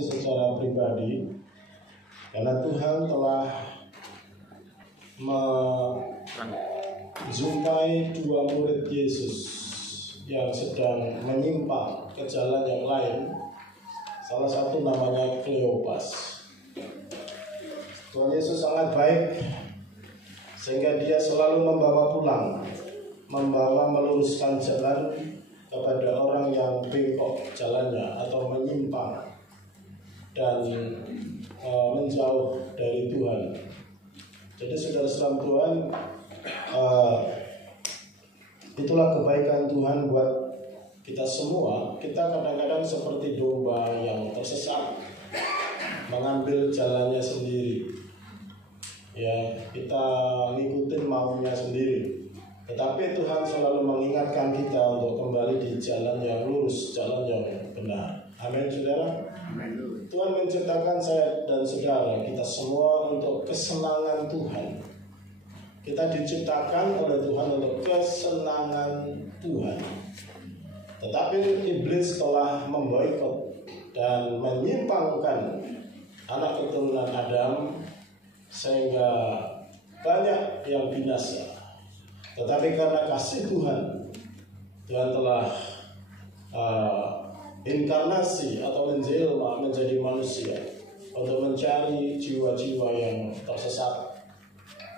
secara pribadi, karena Tuhan telah menjumpai dua murid Yesus yang sedang menyimpang ke jalan yang lain. Salah satu namanya Kleopas. Tuhan Yesus sangat baik sehingga dia selalu membawa pulang, meluruskan jalan kepada orang yang bengkok jalannya atau menyimpang dan menjauh dari Tuhan. Jadi saudara-saudara Tuhan, itulah kebaikan Tuhan buat kita semua. Kita kadang-kadang seperti domba yang tersesat, mengambil jalannya sendiri. Ya, kita ngikutin maunya sendiri. Tetapi Tuhan selalu mengingatkan kita untuk kembali di jalan yang lurus, jalan yang benar. Amin, saudara. Amin. Tuhan menciptakan saya dan saudara, kita semua untuk kesenangan Tuhan. Kita diciptakan oleh Tuhan untuk kesenangan Tuhan. Tetapi iblis telah memboikot dan menyimpangkan anak keturunan Adam sehingga banyak yang binasa. Tetapi karena kasih Tuhan, Tuhan telah inkarnasi atau menjelma menjadi manusia untuk mencari jiwa-jiwa yang tersesat,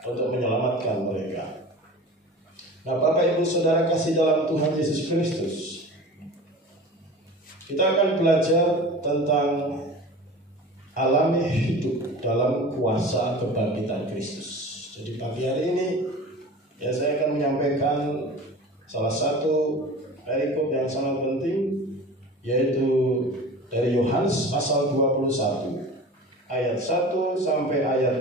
untuk menyelamatkan mereka. Nah, Bapak Ibu Saudara kasih dalam Tuhan Yesus Kristus, kita akan belajar tentang alami hidup dalam kuasa kebangkitan Kristus. Jadi pagi hari ini saya akan menyampaikan salah satu perikop yang sangat penting, yaitu dari Yohanes pasal 21 ayat 1 sampai ayat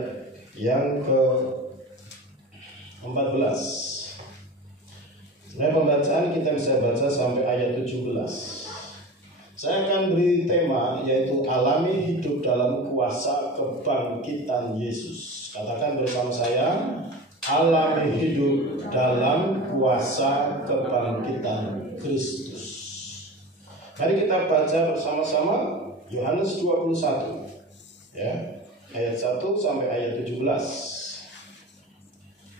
yang ke-14. Sebenarnya pembacaan kita bisa baca sampai ayat 17. Saya akan beri tema yaitu alami hidup dalam kuasa kebangkitan Yesus. Katakan bersama saya, alami hidup dalam kuasa kebangkitan Kristus. Mari kita baca bersama-sama Yohanes 21 ayat 1 sampai ayat 17.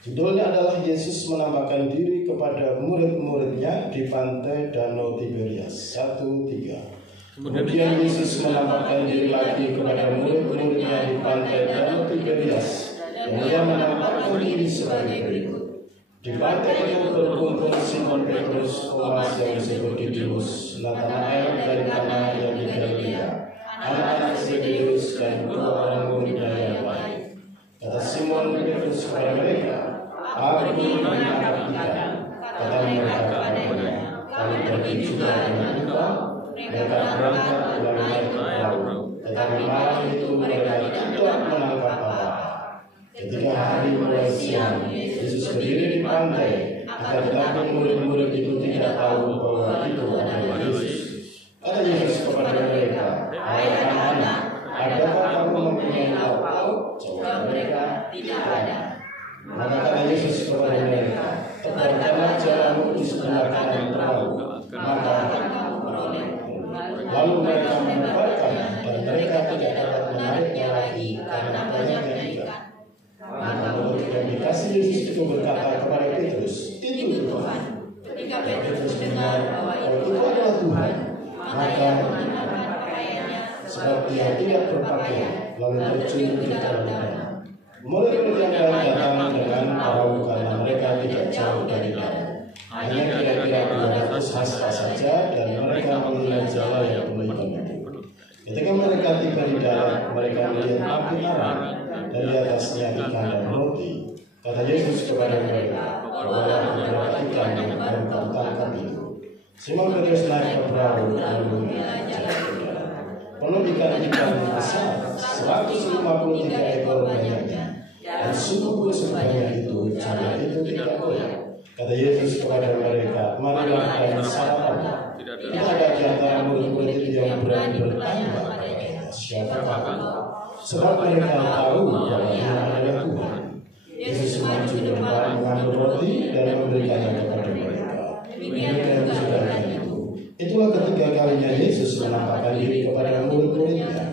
Judulnya adalah Yesus menampakkan diri kepada murid-muridnya di pantai Danau Tiberias. 1-3. Kemudian Yesus menampakkan diri lagi kepada murid-muridnya di pantai Danau Tiberias. Dan dia menampakkan diri sebagai berikut. Di pantai itu berkumpul Simon Petrus, Thomas yang disebut Didimus, Natanael dari Kana yang di Galilea, anak-anak Zebedeus dan dua orang muridnya yang baik. Kata Simon Petrus kepada mereka, "Aku menangkap ikan." Kata mereka kepadanya, "Kami pergi juga dengan engkau." Mereka berangkat dan naik ke perahu. Tetapi malam itu mereka tidak menangkap apa-apa. Ketika hari mulai siang, Yesus berdiri di pantai, akan tetapi murid-murid itu tidak tahu bahwa itu adalah Yesus. Kata Yesus kepada mereka, "Hai anak-anak, adakah kamu mempunyai lauk?" Jawab mereka, "Tidak ada." Maka kata Yesus kepada mereka, "Tebarkanlah jalamu di sebelah kanan perahu, maka kamu beroleh." Lalu mereka menebarkan, dan mereka tidak dapat menariknya lagi karena banyaknya ikan. Maka murid yang dikasih Yesus itu berkata kepada Petrus, "Itu Tuhan." Ketika Petrus mendengar bahwa itu adalah Tuhan, maka mengenakan pakaiannya sebab dia tidak berpakaian, lalu terjun ke dalam danau. Murid-murid yang lain datang dengan perahu karena mereka tidak jauh dari danau, hanya kira-kira 200 hasta saja, dan mereka menilai jala yang penuh ikan itu. Ketika mereka tiba di darat, mereka melihat api arang dan di atasnya ikan dan roti. Kata Yesus kepada mereka, "Bawalah beberapa ikan yang baru kamu tangkap itu." Simon Petrus naik ke perahu lalu jalan ke darat. Penuh ikan-ikan besar, 153 ekor banyaknya, dan sungguh sebanyak itu jala itu tidak goyah. Kata Yesus kepada mereka, "Marilah dan sarapan." Tidak ada di antara murid-murid itu yang berani bertanya kepadanya, "Siapakah engkau?" Sebab mereka tahu bahwa Dia adalah Tuhan. Yesus maju depan mengambil roti dan memberikannya kepada mereka. Demikian juga itu. Itulah ketiga kalinya Yesus menampakkan diri kepada murid-muridnya.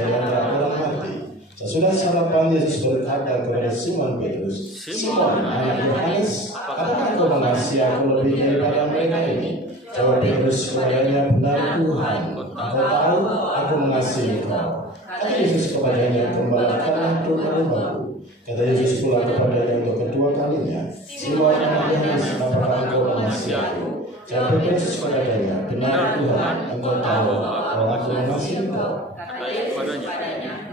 dari antara orang mati. Sesudah sarapan, Yesus berkata kepada Simon Petrus, "Simon, anak Yohanes, apakah engkau mengasihi aku lebih daripada mereka ini?" Jawab Petrus kepadanya, "Benar Tuhan, engkau tahu aku mengasihi engkau." Kata Yesus kepadanya, "Gembalakanlah domba-dombaku." Kata Yesus pula kepadanya untuk kedua kalinya, "Simon, anak Yohanes, apakah engkau mengasihi aku?" Jawab Petrus kepadanya, "Benar Tuhan, engkau tahu bahwa aku mengasihi engkau."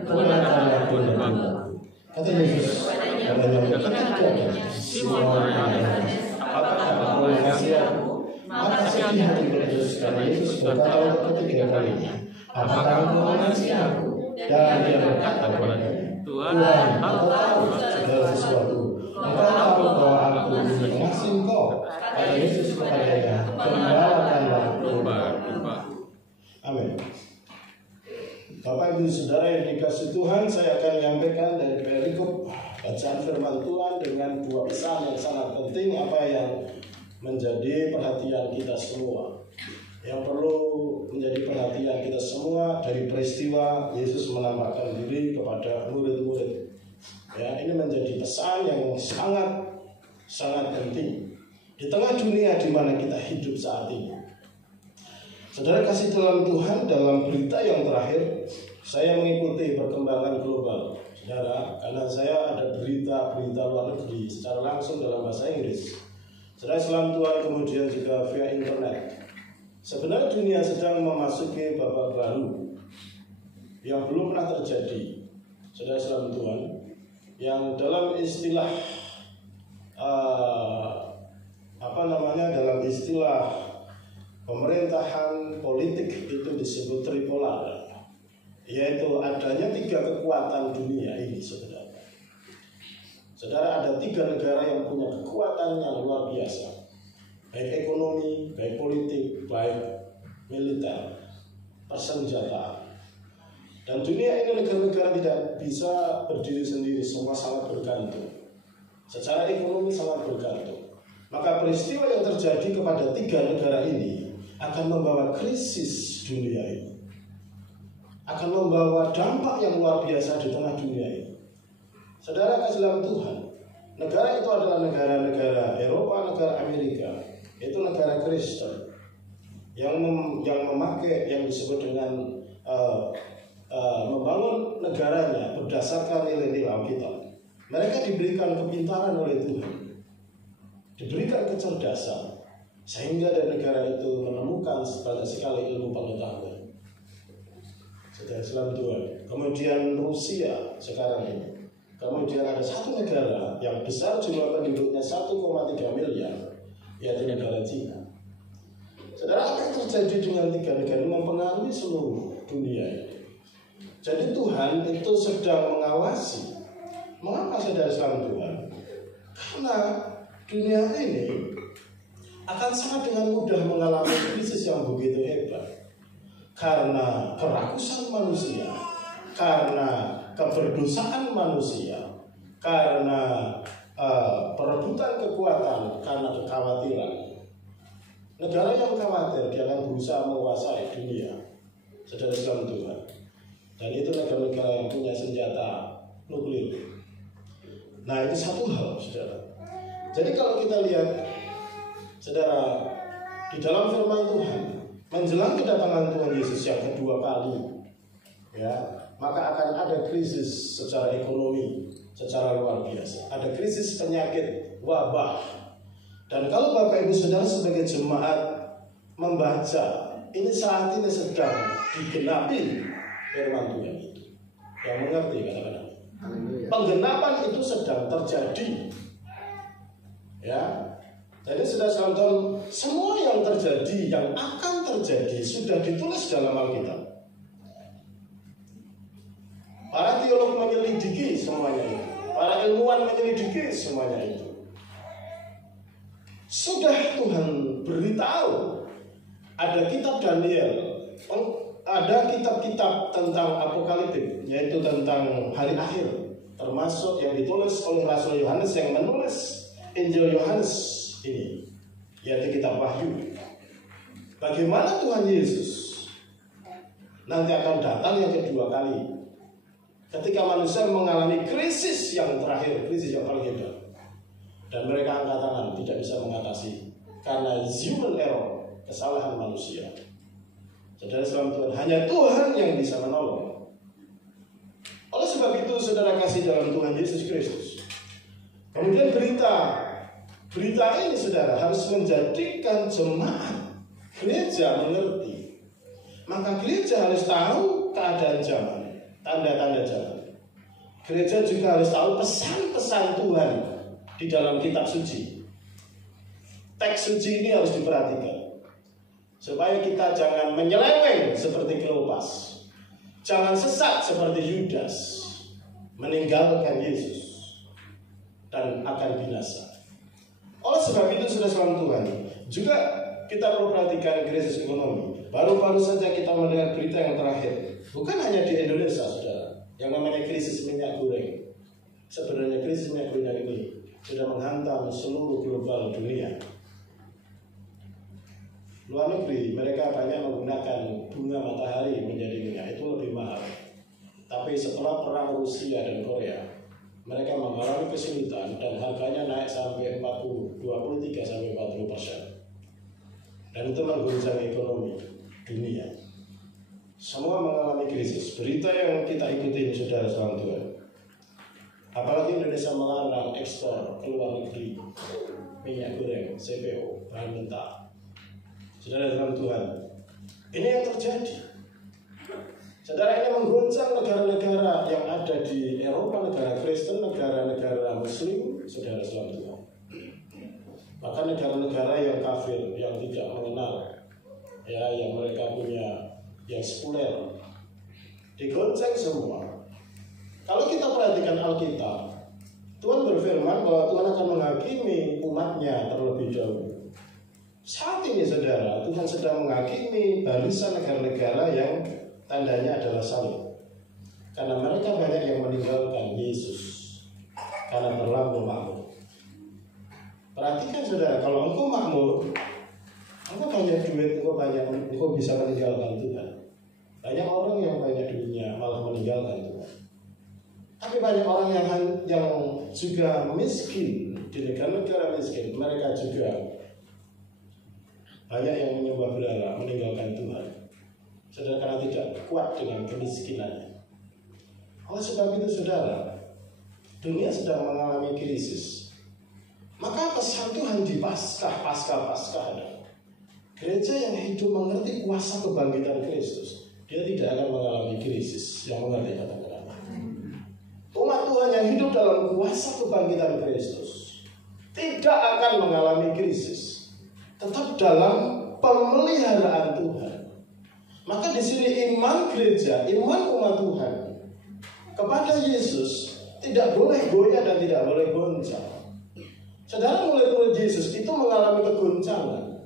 Gembalakanlah domba-dombaku. Kata Yesus kepadanya untuk ketiga kalinya, "Simon, anak Yohanes, apakah engkau mengasihi aku?" Maka sedih hati Petrus karena Yesus berkata untuk ketiga kalinya, "Apakah engkau mengasihi aku?" Dan dia berkata kepadanya, "Tuhan, engkau tahu segala sesuatu. Engkau tahu bahwa aku mengasihi engkau." Kata Yesus kepadanya, "Gembalakanlah domba-dombaku." Amin. Bapak Ibu Saudara yang dikasihi Tuhan, saya akan menyampaikan dari perikop bacaan firman Tuhan dengan dua pesan yang sangat penting, apa yang menjadi perhatian kita semua, yang perlu menjadi perhatian kita semua dari peristiwa Yesus menampakkan diri kepada murid-murid. Ya, ini menjadi pesan yang sangat penting di tengah dunia di mana kita hidup saat ini. Saudara kasih dalam Tuhan, dalam berita yang terakhir, saya mengikuti perkembangan global, saudara, karena saya ada berita-berita luar negeri secara langsung dalam bahasa Inggris. Saudara salam Tuhan, kemudian juga via internet. Sebenarnya dunia sedang memasuki babak baru yang belum pernah terjadi. Saudara salam Tuhan, yang dalam istilah dalam istilah pemerintahan politik itu disebut tripolar, yaitu adanya tiga kekuatan dunia ini, saudara. Saudara, ada tiga negara yang punya kekuatan yang luar biasa, baik ekonomi, baik politik, baik militer, persenjataan. Dan dunia ini negara-negara tidak bisa berdiri sendiri, semua sangat bergantung. Secara ekonomi sangat bergantung. Maka peristiwa yang terjadi kepada tiga negara ini akan membawa krisis dunia ini, akan membawa dampak yang luar biasa di tengah dunia ini. Saudara kasih dalam Tuhan, negara itu adalah negara-negara Eropa, negara Amerika, itu negara Kristen yang memakai yang disebut dengan membangun negaranya berdasarkan nilai-nilai Alkitab. Mereka diberikan kepintaran oleh Tuhan, diberikan kecerdasan, sehingga dari negara itu menemukan banyak sekali ilmu pengetahuan. Saudara salam Tuhan. Kemudian Rusia sekarang ini. Kemudian ada satu negara yang besar jumlah penduduknya 1,3 miliar, yaitu negara Cina. Saudara, apa yang terjadi dengan tiga negara ini mempengaruhi seluruh dunia ini. Jadi Tuhan itu sedang mengawasi. Mengapa saudara salam Tuhan? Karena dunia ini akan sangat dengan mudah mengalami krisis yang begitu hebat. Karena kerakusan manusia, karena keberdosaan manusia, karena perebutan kekuatan, karena kekhawatiran. Negara yang khawatir dia akan berusaha menguasai dunia, saudara salam Tuhan. Dan itu negara-negara yang punya senjata nuklir. Nah, itu satu hal, saudara. Jadi kalau kita lihat, saudara, di dalam firman Tuhan, menjelang kedatangan Tuhan Yesus yang kedua kali, ya, maka akan ada krisis secara ekonomi, secara luar biasa. Ada krisis penyakit, wabah. Dan kalau Bapak Ibu Saudara sebagai jemaat membaca, ini saat ini sedang digenapi firman Tuhan itu. Yang mengerti kata-kata. Penggenapan itu sedang terjadi. Ya. Jadi sudah saudara, semua yang terjadi, yang akan terjadi sudah ditulis dalam Alkitab. Para teolog menyelidiki semuanya itu. Para ilmuwan menyelidiki semuanya itu. Sudah Tuhan beritahu. Ada kitab Daniel, ada kitab-kitab tentang apokaliptik, yaitu tentang hari akhir, termasuk yang ditulis oleh Rasul Yohanes yang menulis Injil Yohanes ini, yaitu kitab Wahyu. Bagaimana Tuhan Yesus nanti akan datang yang kedua kali. Ketika manusia mengalami krisis yang terakhir, krisis yang paling hebat, dan mereka angkat tangan tidak bisa mengatasi karena human error, kesalahan manusia. Saudara salam Tuhan, hanya Tuhan yang bisa menolong. Oleh sebab itu, saudara kasih dalam Tuhan Yesus Kristus. Kemudian berita ini, saudara, harus menjadikan jemaat gereja mengerti. Maka gereja harus tahu keadaan zaman, tanda-tanda zaman. Gereja juga harus tahu pesan-pesan Tuhan di dalam kitab suci. Teks suci ini harus diperhatikan, supaya kita jangan menyeleweng seperti Kleopas, jangan sesat seperti Yudas, meninggalkan Yesus dan akan binasa. Oleh sebab itu, sudah salam Tuhan, juga kita perlu perhatikan krisis ekonomi. Baru-baru saja kita mendengar berita yang terakhir, bukan hanya di Indonesia, saudara, yang namanya krisis minyak goreng. Sebenarnya krisis minyak goreng ini sudah menghantam seluruh global dunia. Luar negeri mereka banyak menggunakan bunga matahari menjadi minyak, itu lebih mahal. Tapi setelah perang Rusia dan Korea, mereka mengalami kesulitan dan harganya naik sampai 23-40%. Dan itu mengguncang ekonomi dunia. Semua mengalami krisis. Berita yang kita ikuti, saudara salam Tuhan. Apalagi Indonesia melarang ekspor ke luar negeri minyak goreng, CPO, bahan mentah. Saudara dalam Tuhan, ini yang terjadi. Saudara, ini mengguncang negara-negara yang ada di Eropa, negara Kristen, negara-negara Muslim, saudara dalam Tuhan. Bahkan negara-negara yang kafir, yang tidak mengenal, ya, yang mereka punya yang sekuler, digonceng semua. Kalau kita perhatikan Alkitab, Tuhan berfirman bahwa Tuhan akan menghakimi umatnya terlebih dahulu. Saat ini, saudara, Tuhan sedang menghakimi barisan negara-negara yang tandanya adalah salib. Karena mereka banyak yang meninggalkan Yesus karena terlalu makmur. Perhatikan, saudara, kalau engkau makmur, engkau banyak duit, engkau bisa meninggalkan Tuhan. Banyak orang yang banyak duitnya malah meninggalkan Tuhan. Tapi banyak orang yang juga miskin di negara-negara miskin, mereka juga banyak yang menyembah berhala, meninggalkan Tuhan. Saudara, karena tidak kuat dengan kemiskinannya. Oleh sebab itu, saudara, dunia sedang mengalami krisis. Maka pesan Tuhan di Paskah ada. Gereja yang hidup mengerti kuasa kebangkitan Kristus, dia tidak akan mengalami krisis. Yang mengerti kata-kata. Umat Tuhan yang hidup dalam kuasa kebangkitan Kristus tidak akan mengalami krisis, tetap dalam pemeliharaan Tuhan. Maka di sini iman gereja, iman umat Tuhan kepada Yesus tidak boleh goyah dan tidak boleh goncang. Saudara, murid-murid Yesus itu mengalami kegoncangan.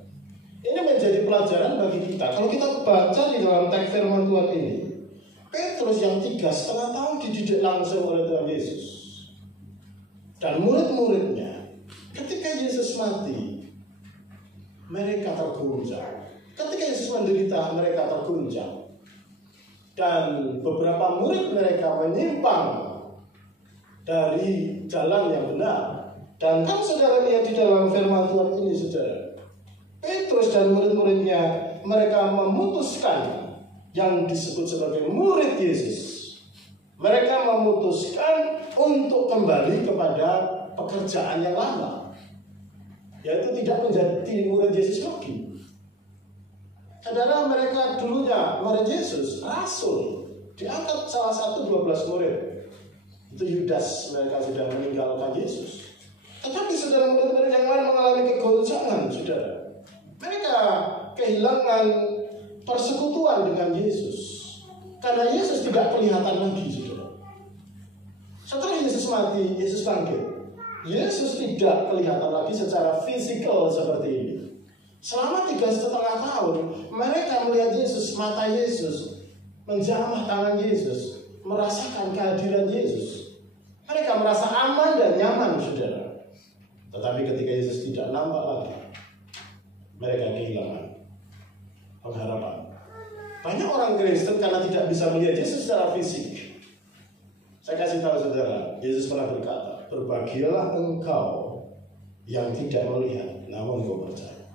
Ini menjadi pelajaran bagi kita. Kalau kita baca di dalam teks firman Tuhan ini, Petrus yang 3,5 tahun dididik langsung oleh Tuhan Yesus, dan murid-muridnya, ketika Yesus mati, mereka terguncang. Ketika Yesus menderita, mereka terguncang. Dan beberapa murid mereka menyimpang dari jalan yang benar. Dan kan saudara lihat di dalam firman Tuhan ini, saudara, Petrus dan murid-muridnya, mereka memutuskan yang disebut sebagai murid Yesus. Mereka memutuskan untuk kembali kepada pekerjaan yang lama, yaitu tidak menjadi murid Yesus lagi. Saudara, mereka dulunya murid Yesus, rasul, diangkat salah satu 12 murid. Itu Yudas, mereka sudah meninggalkan Yesus. Tetapi saudara, murid-murid yang lain mengalami kegoncangan, saudara. Mereka kehilangan persekutuan dengan Yesus karena Yesus tidak kelihatan lagi, saudara. Setelah Yesus mati, Yesus bangkit. Yesus tidak kelihatan lagi secara fisikal seperti ini. Selama 3,5 tahun, mereka melihat Yesus, mata Yesus, menjamah tangan Yesus, merasakan kehadiran Yesus. Mereka merasa aman dan nyaman, saudara. Tetapi ketika Yesus tidak nampak lagi, mereka kehilangan pengharapan. Banyak orang Kristen karena tidak bisa melihat Yesus secara fisik. Saya kasih tahu saudara, Yesus pernah berkata, berbahagialah engkau yang tidak melihat, namun engkau percaya.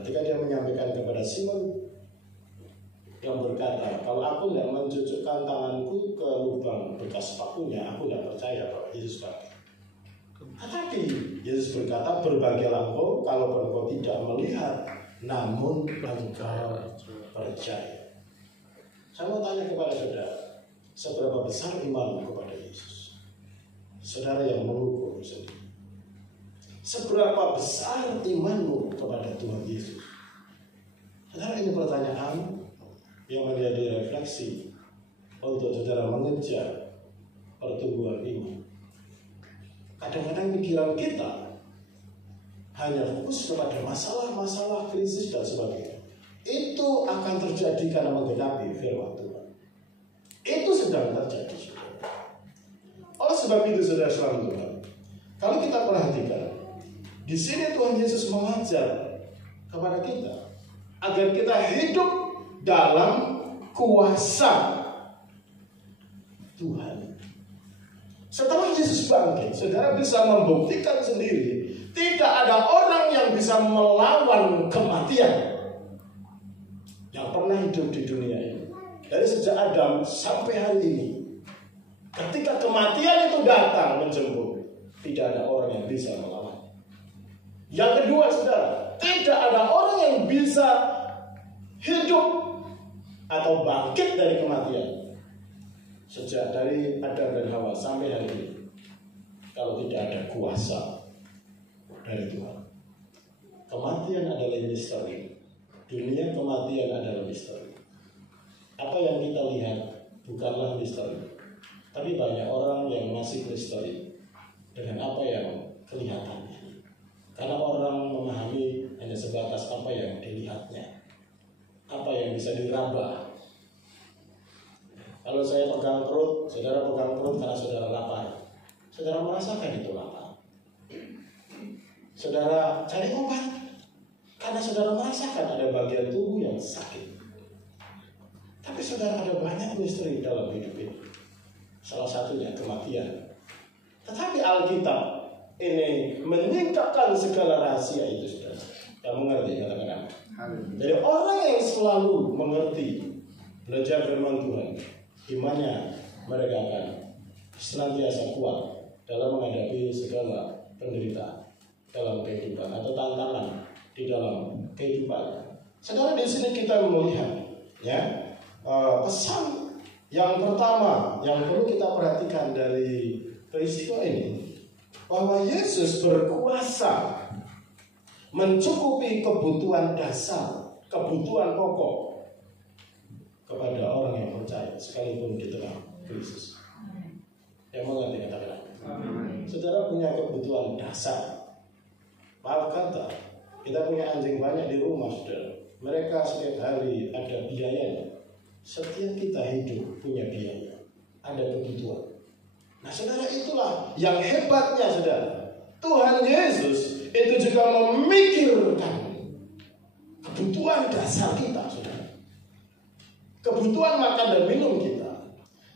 Ketika dia menyampaikan kepada Simon yang berkata, kalau aku tidak mencucukkan tanganku ke lubang bekas sepatunya, aku tidak percaya bahwa Yesus bangkit. Tetapi Yesus berkata, berbahagialah engkau kalau engkau tidak melihat, namun engkau percaya. Saya mau tanya kepada saudara, seberapa besar imanmu kepada Yesus? Saudara yang mengukur sendiri. Seberapa besar imanmu kepada Tuhan Yesus? Saudara, ini pertanyaan yang menjadi refleksi untuk saudara mengejar pertumbuhan iman. Kadang-kadang pikiran kita hanya fokus kepada masalah-masalah, krisis dan sebagainya. Itu akan terjadi karena menggenapi firman Tuhan. Itu sedang terjadi. Oleh sebab itu saudara selalu Tuhan, kalau kita perhatikan, di sini Tuhan Yesus mengajar kepada kita agar kita hidup dalam kuasa Tuhan. Setelah Yesus bangkit, saudara bisa membuktikan sendiri, tidak ada orang yang bisa melawan kematian yang pernah hidup di dunia ini. Dari sejak Adam sampai hari ini, ketika kematian itu datang menjemput, tidak ada orang yang bisa melawan. Yang kedua saudara, tidak ada orang yang bisa hidup atau bangkit dari kematian sejak dari Adam dan Hawa sampai hari ini, kalau tidak ada kuasa dari Tuhan. Kematian adalah misteri. Dunia kematian adalah misteri. Apa yang kita lihat bukanlah misteri, tapi banyak orang yang masih misteri dengan apa yang kelihatannya. Karena orang memahami hanya sebatas apa yang dilihatnya, apa yang bisa diraba. Kalau saya pegang perut, saudara pegang perut karena saudara lapar. Saudara merasakan itu lapar. Saudara cari obat karena saudara merasakan ada bagian tubuh yang sakit. Tapi saudara, ada banyak misteri dalam hidup ini. Salah satunya kematian. Tetapi Alkitab ini menyingkapkan segala rahasia itu, saudara. Yang mengerti kata-kata. Jadi orang yang selalu mengerti, belajar firman Tuhan, imannya mereka akan senantiasa kuat dalam menghadapi segala penderitaan dalam kehidupan atau tantangan di dalam kehidupan. Saudara, di sini kita melihat ya, pesan yang pertama yang perlu kita perhatikan dari peristiwa ini, bahwa Yesus berkuasa mencukupi kebutuhan dasar, kebutuhan pokok kepada orang yang percaya sekalipun di tengah krisis. Yang mengerti kata-kata. Saudara punya kebutuhan dasar. Maaf kata, kita punya anjing banyak di rumah, saudara. Mereka setiap hari ada biayanya. Setiap kita hidup punya biaya, ada kebutuhan. Nah saudara, itulah yang hebatnya saudara. Tuhan Yesus itu juga memikirkan kebutuhan dasar kita, saudara. Kebutuhan makan dan minum kita.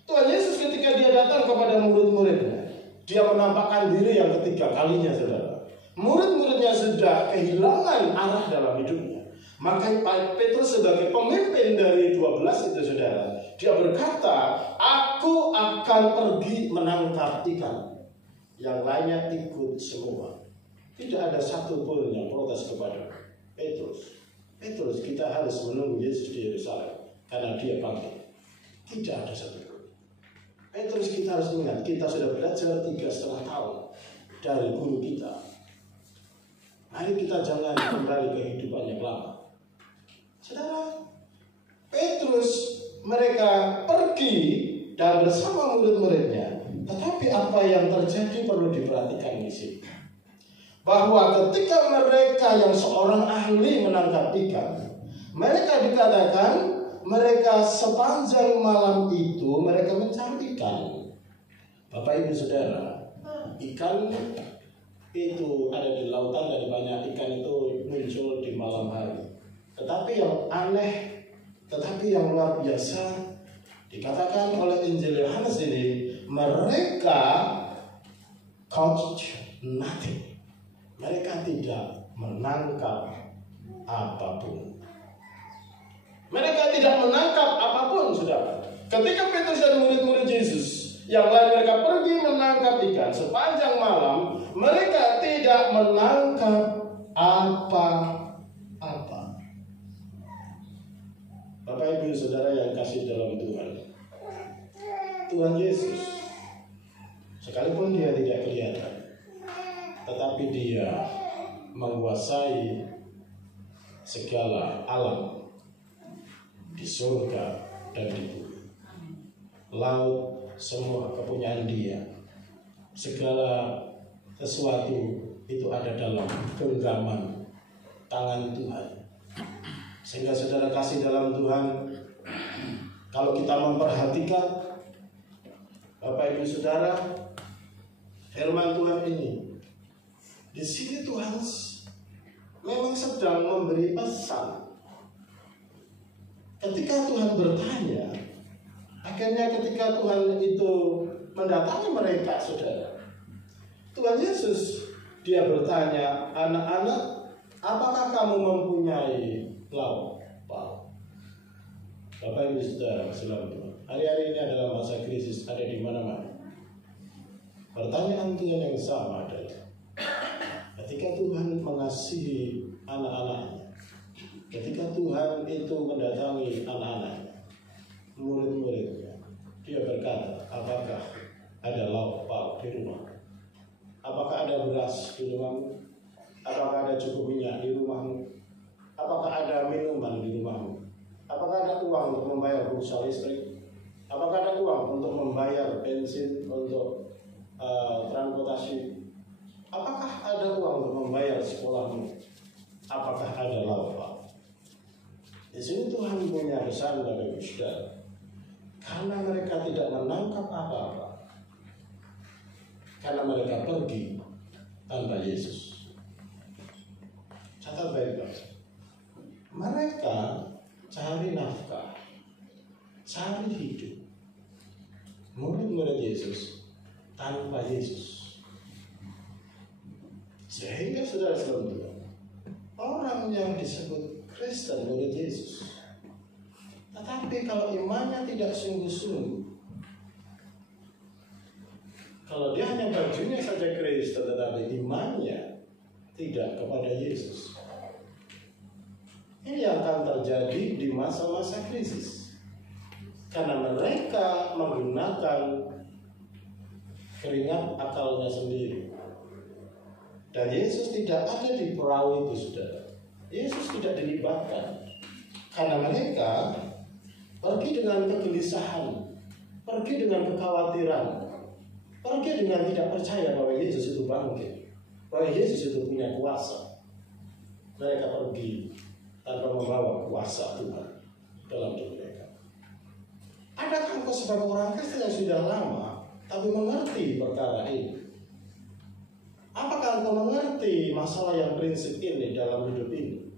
Tuhan Yesus ketika dia datang kepada murid-muridnya, dia menampakkan diri yang ketiga kalinya, saudara. Murid-muridnya sudah kehilangan arah dalam hidupnya. Maka Petrus sebagai pemimpin dari 12 itu, saudara, dia berkata, aku akan pergi menangkap ikan. Yang lainnya ikut semua. Tidak ada satupun yang protes kepada Petrus. Petrus, kita harus menunggu Yesus di Yerusalem karena dia bangkit. Tidak ada satupun. Petrus, kita harus ingat, kita sudah belajar 3,5 tahun dari guru kita. Mari kita jangan kembali ke kehidupan yang lama. Saudara, Petrus mereka pergi dan bersama murid-muridnya. Tetapi apa yang terjadi perlu diperhatikan di sini. Bahwa ketika mereka yang seorang ahli menangkap ikan, mereka dikatakan mereka sepanjang malam itu mereka mencari ikan. Bapak Ibu Saudara, ikan itu ada di lautan dan banyak ikan itu muncul di malam hari. Tetapi yang aneh Tetapi yang luar biasa dikatakan oleh Injil Yohanes ini, mereka caught nothing. Mereka tidak menangkap apapun. Mereka tidak menangkap apapun, saudara. Ketika Petrus dan murid-murid Yesus yang lain mereka pergi menangkap ikan sepanjang malam, mereka tidak menangkap apa-apa. Bapak Ibu Saudara yang kasih dalam Tuhan, Tuhan Yesus, sekalipun dia tidak kelihatan, tetapi dia menguasai segala alam di surga dan di bumi. Laut, semua kepunyaan dia. Segala sesuatu itu ada dalam genggaman tangan Tuhan. Sehingga saudara kasih dalam Tuhan, kalau kita memperhatikan Bapak Ibu Saudara, firman Tuhan ini, di sini Tuhan memang sedang memberi pesan. Ketika Tuhan bertanya, akhirnya ketika Tuhan itu mendatangi mereka, saudara, Tuhan Yesus, dia bertanya, anak-anak, apakah kamu mempunyai lauk pauk? Bapak Ibu Saudara, selamat Tuhan. Hari-hari ini adalah masa krisis, ada di mana-mana. Pertanyaan Tuhan yang sama adalah, ketika Tuhan mengasihi anak-anaknya, ketika Tuhan itu mendatangi anak-anaknya, murid-muridnya, dia berkata, apakah ada lauk pauk di rumah? Apakah ada beras di rumahmu? Apakah ada cukup minyak di rumahmu? Apakah ada minuman di rumahmu? Apakah ada uang untuk membayar pulsa listrik? Apakah ada uang untuk membayar bensin, untuk transportasi? Apakah ada uang untuk membayar sekolahmu? Apakah ada lauk pauk? Di sini Tuhan punya pesan bagi saudara. Karena mereka tidak menangkap apa-apa, karena mereka pergi tanpa Yesus. Catat baik-baik. Mereka cari nafkah, cari hidup. Murid-murid Yesus tanpa Yesus. Sehingga saudara-saudara, orang yang disebut Kristen murid Yesus, tetapi kalau imannya tidak sungguh-sungguh, kalau dia hanya bajunya saja Kristen tetapi imannya tidak kepada Yesus, ini akan terjadi di masa-masa krisis. Karena mereka menggunakan keringat akalnya sendiri. Dan Yesus tidak ada di perahu itu, saudara. Yesus tidak dilibatkan. Karena mereka pergi dengan kegelisahan, pergi dengan kekhawatiran, pergi dengan tidak percaya bahwa Yesus itu bangkit, bahwa Yesus itu punya kuasa. Mereka pergi tanpa membawa kuasa Tuhan dalam diri mereka. Adakah engkau sebagai orang Kristen yang sudah lama tapi mengerti perkara ini? Apakah engkau mengerti masalah yang prinsip ini dalam hidup ini?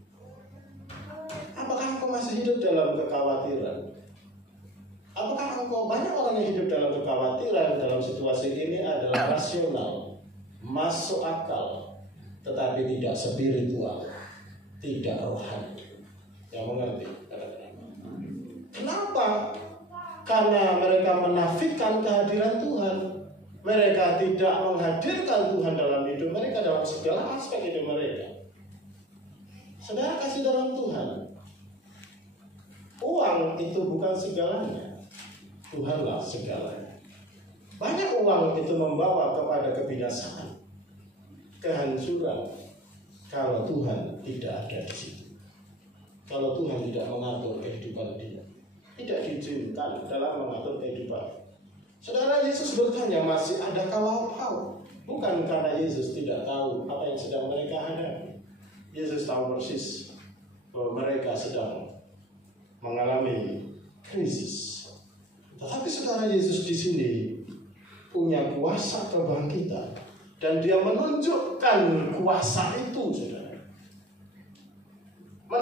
Apakah engkau masih hidup dalam kekhawatiran? Apakah engkau, banyak orang yang hidup dalam kekhawatiran dalam situasi ini adalah rasional, masuk akal, tetapi tidak spiritual, tidak rohani. Yang mengerti? Kenapa? Karena mereka menafikan kehadiran Tuhan. Mereka tidak menghadirkan Tuhan dalam hidup mereka, dalam segala aspek hidup mereka. Saudara kasih dalam Tuhan, uang itu bukan segalanya, Tuhanlah segalanya. Banyak uang itu membawa kepada kebinasaan, kehancuran, kalau Tuhan tidak ada di situ. Kalau Tuhan tidak mengatur kehidupan dia, tidak diizinkan dalam mengatur kehidupan. Saudara, Yesus bertanya, masih adakah lauk pauk? Bukan karena Yesus tidak tahu apa yang sedang mereka hadapi. Yesus tahu persis bahwa mereka sedang mengalami krisis. Tetapi saudara, Yesus di sini punya kuasa kebangkitan, dan dia menunjukkan kuasa itu, saudara.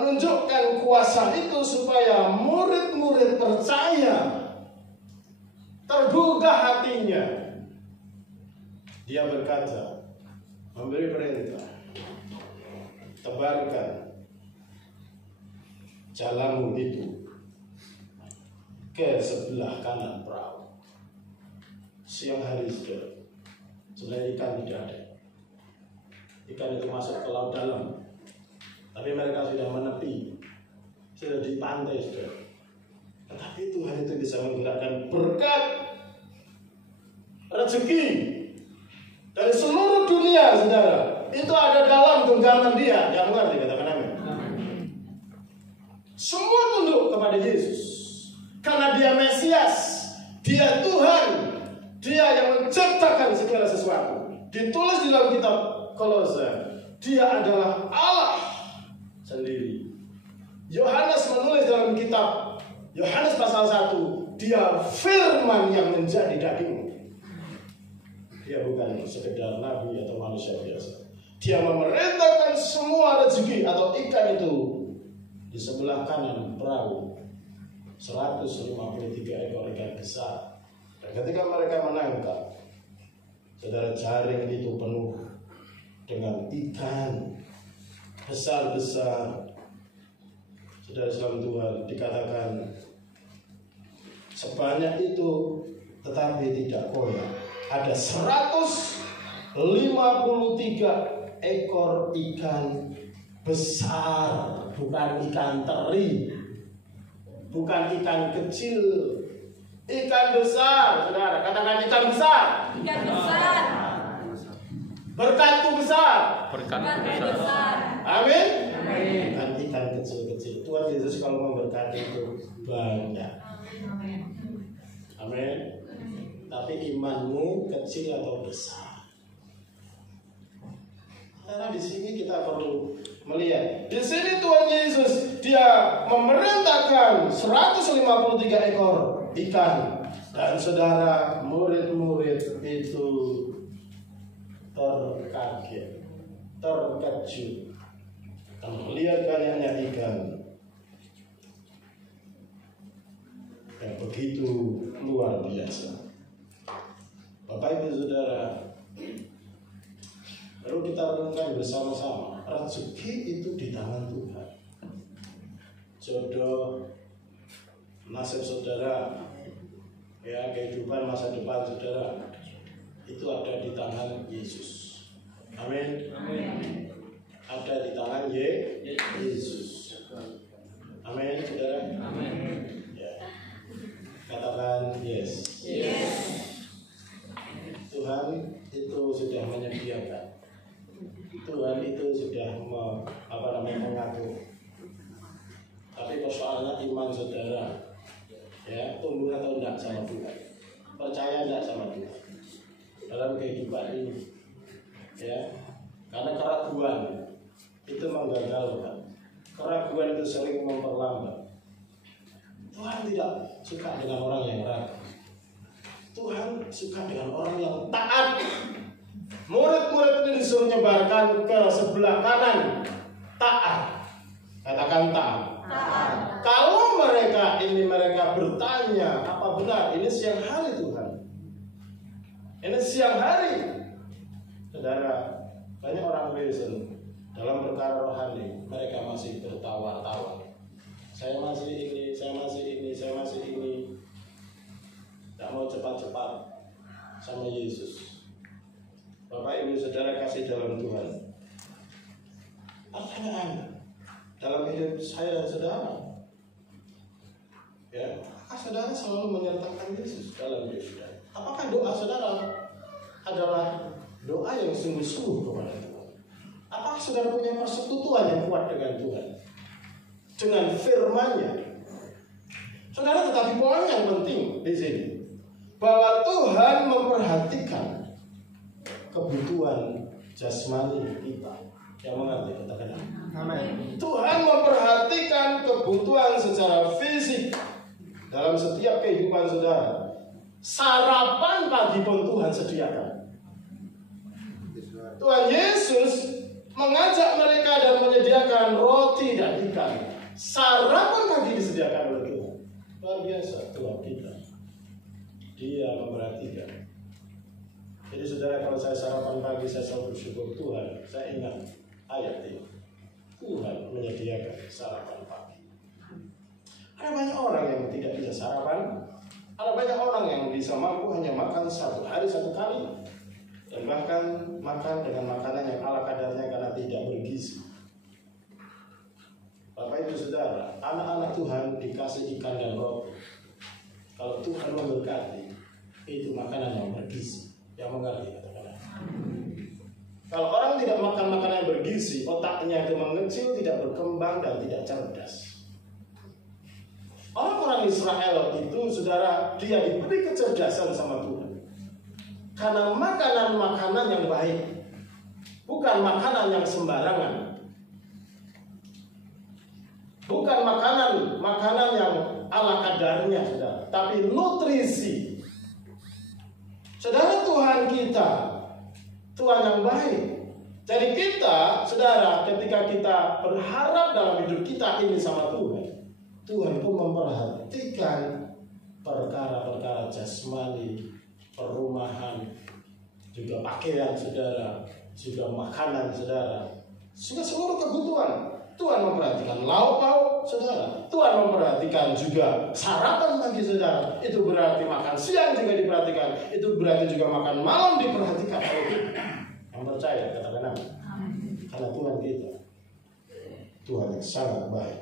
menunjukkan kuasa itu supaya murid-murid percaya, tergugah hatinya. Dia berkata, memberi perintah, tebarkan jalanmu itu ke sebelah kanan perahu. Siang hari sudah, sebenarnya ikan tidak ada. Ikan itu masuk ke laut dalam, tapi mereka sudah menepi, sudah di pantai sudah. Tetapi Tuhan itu bisa menggerakkan berkat, rezeki dari seluruh dunia, saudara. Itu ada dalam genggaman Dia. Yang mengerti, katakan amin. Semua tunduk kepada Yesus, karena Dia Mesias, Dia Tuhan, Dia yang menciptakan segala sesuatu. Ditulis di dalam kitab Kolose, Dia adalah Allah sendiri. Yohanes menulis dalam kitab Yohanes pasal 1, Dia firman yang menjadi daging. Dia bukan sekedar nabi atau manusia biasa. Dia memerintahkan semua rezeki atau ikan itu di sebelah kanan perahu. 153 ekor ikan besar. Dan ketika mereka menangkap, saudara, jaring itu penuh dengan ikan besar-besar. Saudara salam Tuhan, dikatakan sebanyak itu tetapi tidak koyak. Ada 153 ekor ikan besar, bukan ikan teri, bukan ikan kecil, ikan besar. Saudara, katakan ikan besar. Ikan besar. Berkatku besar. Berkatku besar. Amin. Bukan ikan kecil-kecil. Tuhan Yesus kalau memberkati itu banyak. Amin. Tapi imanmu kecil atau besar? Karena di sini kita perlu melihat. Di sini Tuhan Yesus Dia memerintahkan 153 ekor ikan, dan saudara, murid-murid itu terkaget, terkejut melihat banyaknya ikan yang begitu luar biasa. Bapak Ibu Saudara, perlu kita renungkan bersama-sama. Rezeki itu di tangan Tuhan. Jodoh, nasib saudara, ya, kehidupan masa depan saudara, itu ada di tangan Yesus. Amin. Amin. Ada di tangan Yesus. Amin, saudara. Amin. Ya. Katakan yes. Yes. Tuhan itu sudah menyediakan. Tuhan itu sudah mengatur. Tapi persoalannya iman saudara, ya, tumbuh atau tidak sama Tuhan, percaya tidak sama Tuhan dalam kehidupan ini, ya. Karena keraguan itu menggagalkan. Keraguan itu sering memperlambat. Tuhan tidak suka dengan orang yang ragu. Tuhan suka dengan orang yang taat. Murid-murid ini disuruh menyebarkan ke sebelah kanan. Taat. Katakan taat. Taat. Kalau mereka bertanya, apa benar ini siang hari Tuhan? Ini siang hari. Saudara, banyak orang Kristen dalam perkara rohani, mereka masih bertawa-tawa. Saya masih ini, saya masih ini, saya masih ini. Tidak mau cepat-cepat sama Yesus. Bapak Ibu Saudara kasih dalam Tuhan. Pertanyaan dalam hidup saya, saudara, ya, apakah saudara selalu menyertakan Yesus dalam hidup saudara? Apakah doa saudara adalah doa yang sungguh-sungguh kepada Tuhan? Apakah saudara punya persekutuan yang kuat dengan Tuhan, dengan firman-Nya? Saudara, tetapi poin yang penting di sini, bahwa Tuhan memperhatikan kebutuhan jasmani kita. Yang mengerti, katakan amin. Tuhan memperhatikan kebutuhan secara fisik dalam setiap kehidupan saudara. Sarapan pagi pun Tuhan sediakan. Tuhan Yesus mengajak mereka dan menyediakan roti dan ikan. Sarapan pagi disediakan oleh Tuhan. Luar biasa Tuhan kita. Dia memperhatikan. Jadi saudara, kalau saya sarapan pagi saya selalu bersyukur Tuhan. Saya ingat ayat ini. Tuhan menyediakan sarapan pagi. Ada banyak orang yang tidak bisa sarapan. Ada banyak orang yang bisa mampu hanya makan satu hari satu kali. Dan bahkan makan dengan makanan yang ala kadarnya karena tidak bergizi. Bapak Ibu Saudara, anak-anak Tuhan dikasih ikan dan roti. Kalau Tuhan memberkati, itu makanan yang bergizi. Yang mengerti kata-kata. Kalau orang tidak makan makanan yang bergizi, otaknya itu mengecil, tidak berkembang dan tidak cerdas. Orang-orang Israel itu, saudara, dia diberi kecerdasan sama Tuhan. Karena makanan-makanan yang baik, bukan makanan yang sembarangan. Bukan makanan yang ala kadarnya, saudara, tapi nutrisi. Saudara, Tuhan kita, Tuhan yang baik. Jadi kita, saudara, ketika kita berharap dalam hidup kita ini sama Tuhan, Tuhan pun memperhatikan perkara-perkara jasmani, perumahan, juga pakaian saudara, juga makanan saudara, juga seluruh kebutuhan. Tuhan memperhatikan lauk pauk saudara. Tuhan memperhatikan juga sarapan pagi saudara. Itu berarti makan siang juga diperhatikan. Itu berarti juga makan malam diperhatikan. Yang percaya katakan amin. Karena Tuhan kita Tuhan yang sangat baik.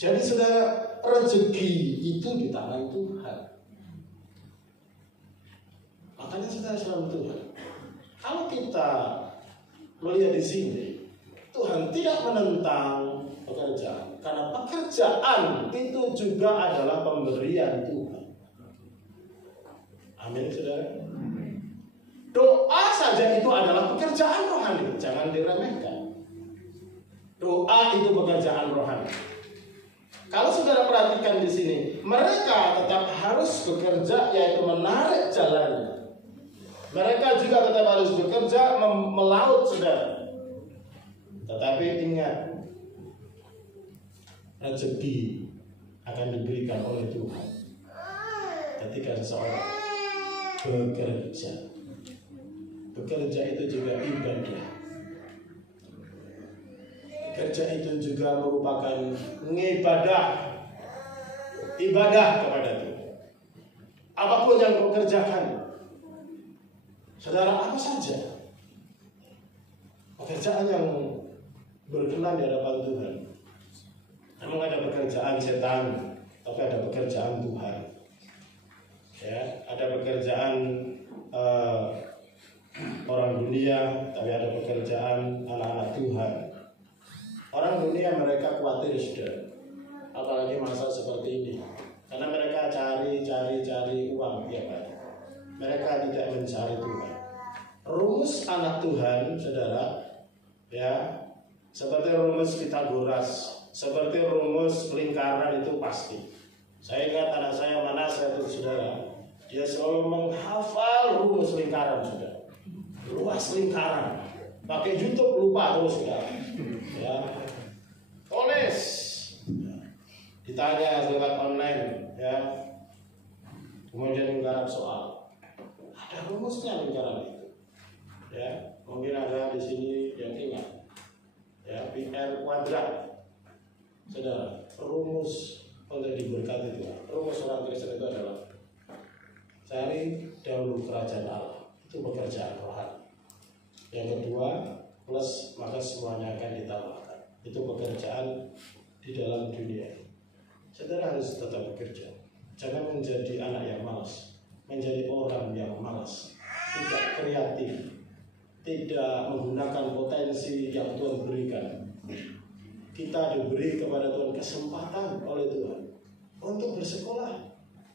Jadi saudara, rezeki itu di tangan Tuhan. Makanya saudara selalu Tuhan. Kalau kita melihat di sini, Tuhan tidak menentang pekerjaan, karena pekerjaan itu juga adalah pemberian Tuhan. Amin, saudara. Doa saja itu adalah pekerjaan rohani, jangan diremehkan. Doa itu pekerjaan rohani. Kalau saudara perhatikan di sini, mereka tetap harus bekerja, yaitu menarik jalannya. Mereka juga tetap harus bekerja melaut, saudara. Tetapi ingat, rezeki akan diberikan oleh Tuhan ketika seseorang bekerja. Bekerja itu juga ibadah. Bekerja itu juga merupakan ibadah kepada Tuhan. Apapun yang kau kerjakan, saudara, apa saja pekerjaan yang berkenan di hadapan Tuhan. Memang ada pekerjaan setan, tapi ada pekerjaan Tuhan. Ya, ada pekerjaan orang dunia, tapi ada pekerjaan anak-anak Tuhan. Orang dunia mereka khawatir sudah, apalagi masa seperti ini, karena mereka cari uang tiap hari. Mereka tidak mencari Tuhan. Rumus anak Tuhan, saudara, ya. Seperti rumus Pitagoras, seperti rumus lingkaran itu pasti. Saya ingat anak saya Manasya itu saudara, dia selalu menghafal rumus lingkaran saudara. Luas lingkaran, pakai YouTube lupa terus saudara. Ya, tulis, ditanya lewat online, ya, kemudian menggarap soal. Ada rumusnya lingkaran itu. Ya, mungkin ada di sini yang ingat. Ya, PR kuadrat, saudara, rumus untuk diberkati Tuhan. Rumus orang Kristen itu adalah cari dahulu kerajaan Allah, itu pekerjaan rohani. Yang kedua, plus maka semuanya akan ditambahkan. Itu pekerjaan di dalam dunia. Saudara harus tetap bekerja. Jangan menjadi anak yang malas, menjadi orang yang malas, tidak kreatif, tidak menggunakan potensi yang Tuhan berikan. Kita diberi kepada Tuhan kesempatan oleh Tuhan untuk bersekolah,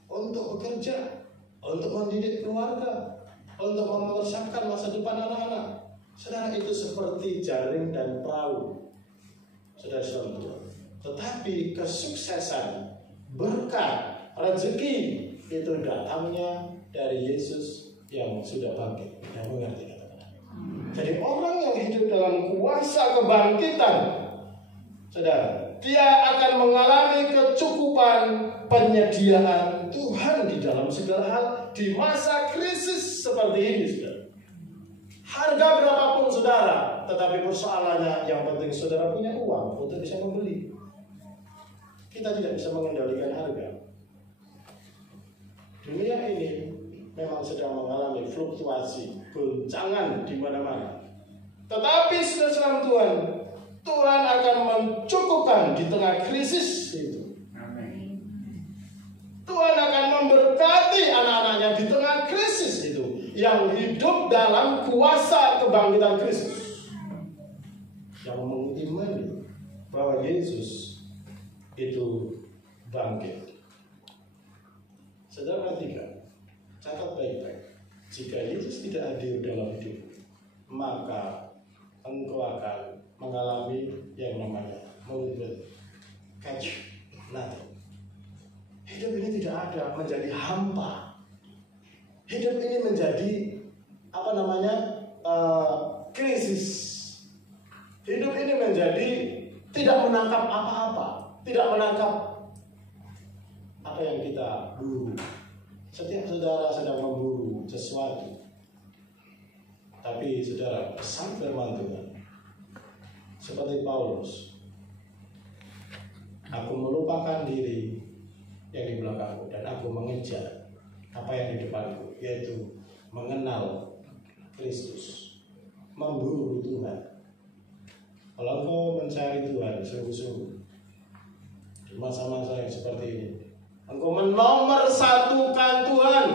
untuk bekerja, untuk mendidik keluarga, untuk mempersiapkan masa depan anak-anak. Saudara, itu seperti jaring dan perahu. Saudara-saudara Tuhan. Tetapi kesuksesan, berkat, rezeki itu datangnya dari Yesus yang sudah bangkit, yang mengerti kata-kata. Jadi orang yang hidup dalam kuasa kebangkitan, saudara, dia akan mengalami kecukupan penyediaan Tuhan di dalam segala hal di masa krisis seperti ini, saudara. Harga berapapun saudara, tetapi persoalannya yang penting saudara punya uang untuk bisa membeli. Kita tidak bisa mengendalikan harga. Dunia ini memang sedang mengalami fluktuasi, goncangan di mana-mana. Tetapi saudara Tuhan, Tuhan akan mencukupkan di tengah krisis itu. Tuhan akan memberkati anak-anaknya di tengah krisis itu, yang hidup dalam kuasa kebangkitan Kristus, yang mengimani bahwa Yesus itu bangkit. Saudara perhatikan, catat baik-baik. Jika Yesus tidak hadir dalam hidup, maka engkau akan mengalami yang namanya catch nothing. Hidup ini tidak ada, menjadi hampa. Hidup ini menjadi krisis. Hidup ini menjadi tidak menangkap apa-apa, tidak menangkap apa yang kita buru. Setiap saudara sedang memburu sesuatu, tapi saudara, pesan firman Tuhan seperti Paulus, aku melupakan diri yang di belakangku dan aku mengejar apa yang di depanku, yaitu mengenal Kristus, memburu Tuhan. Kalau engkau mencari Tuhan sungguh-sungguh di masa-masa yang seperti ini, engkau menomorsatukan Tuhan,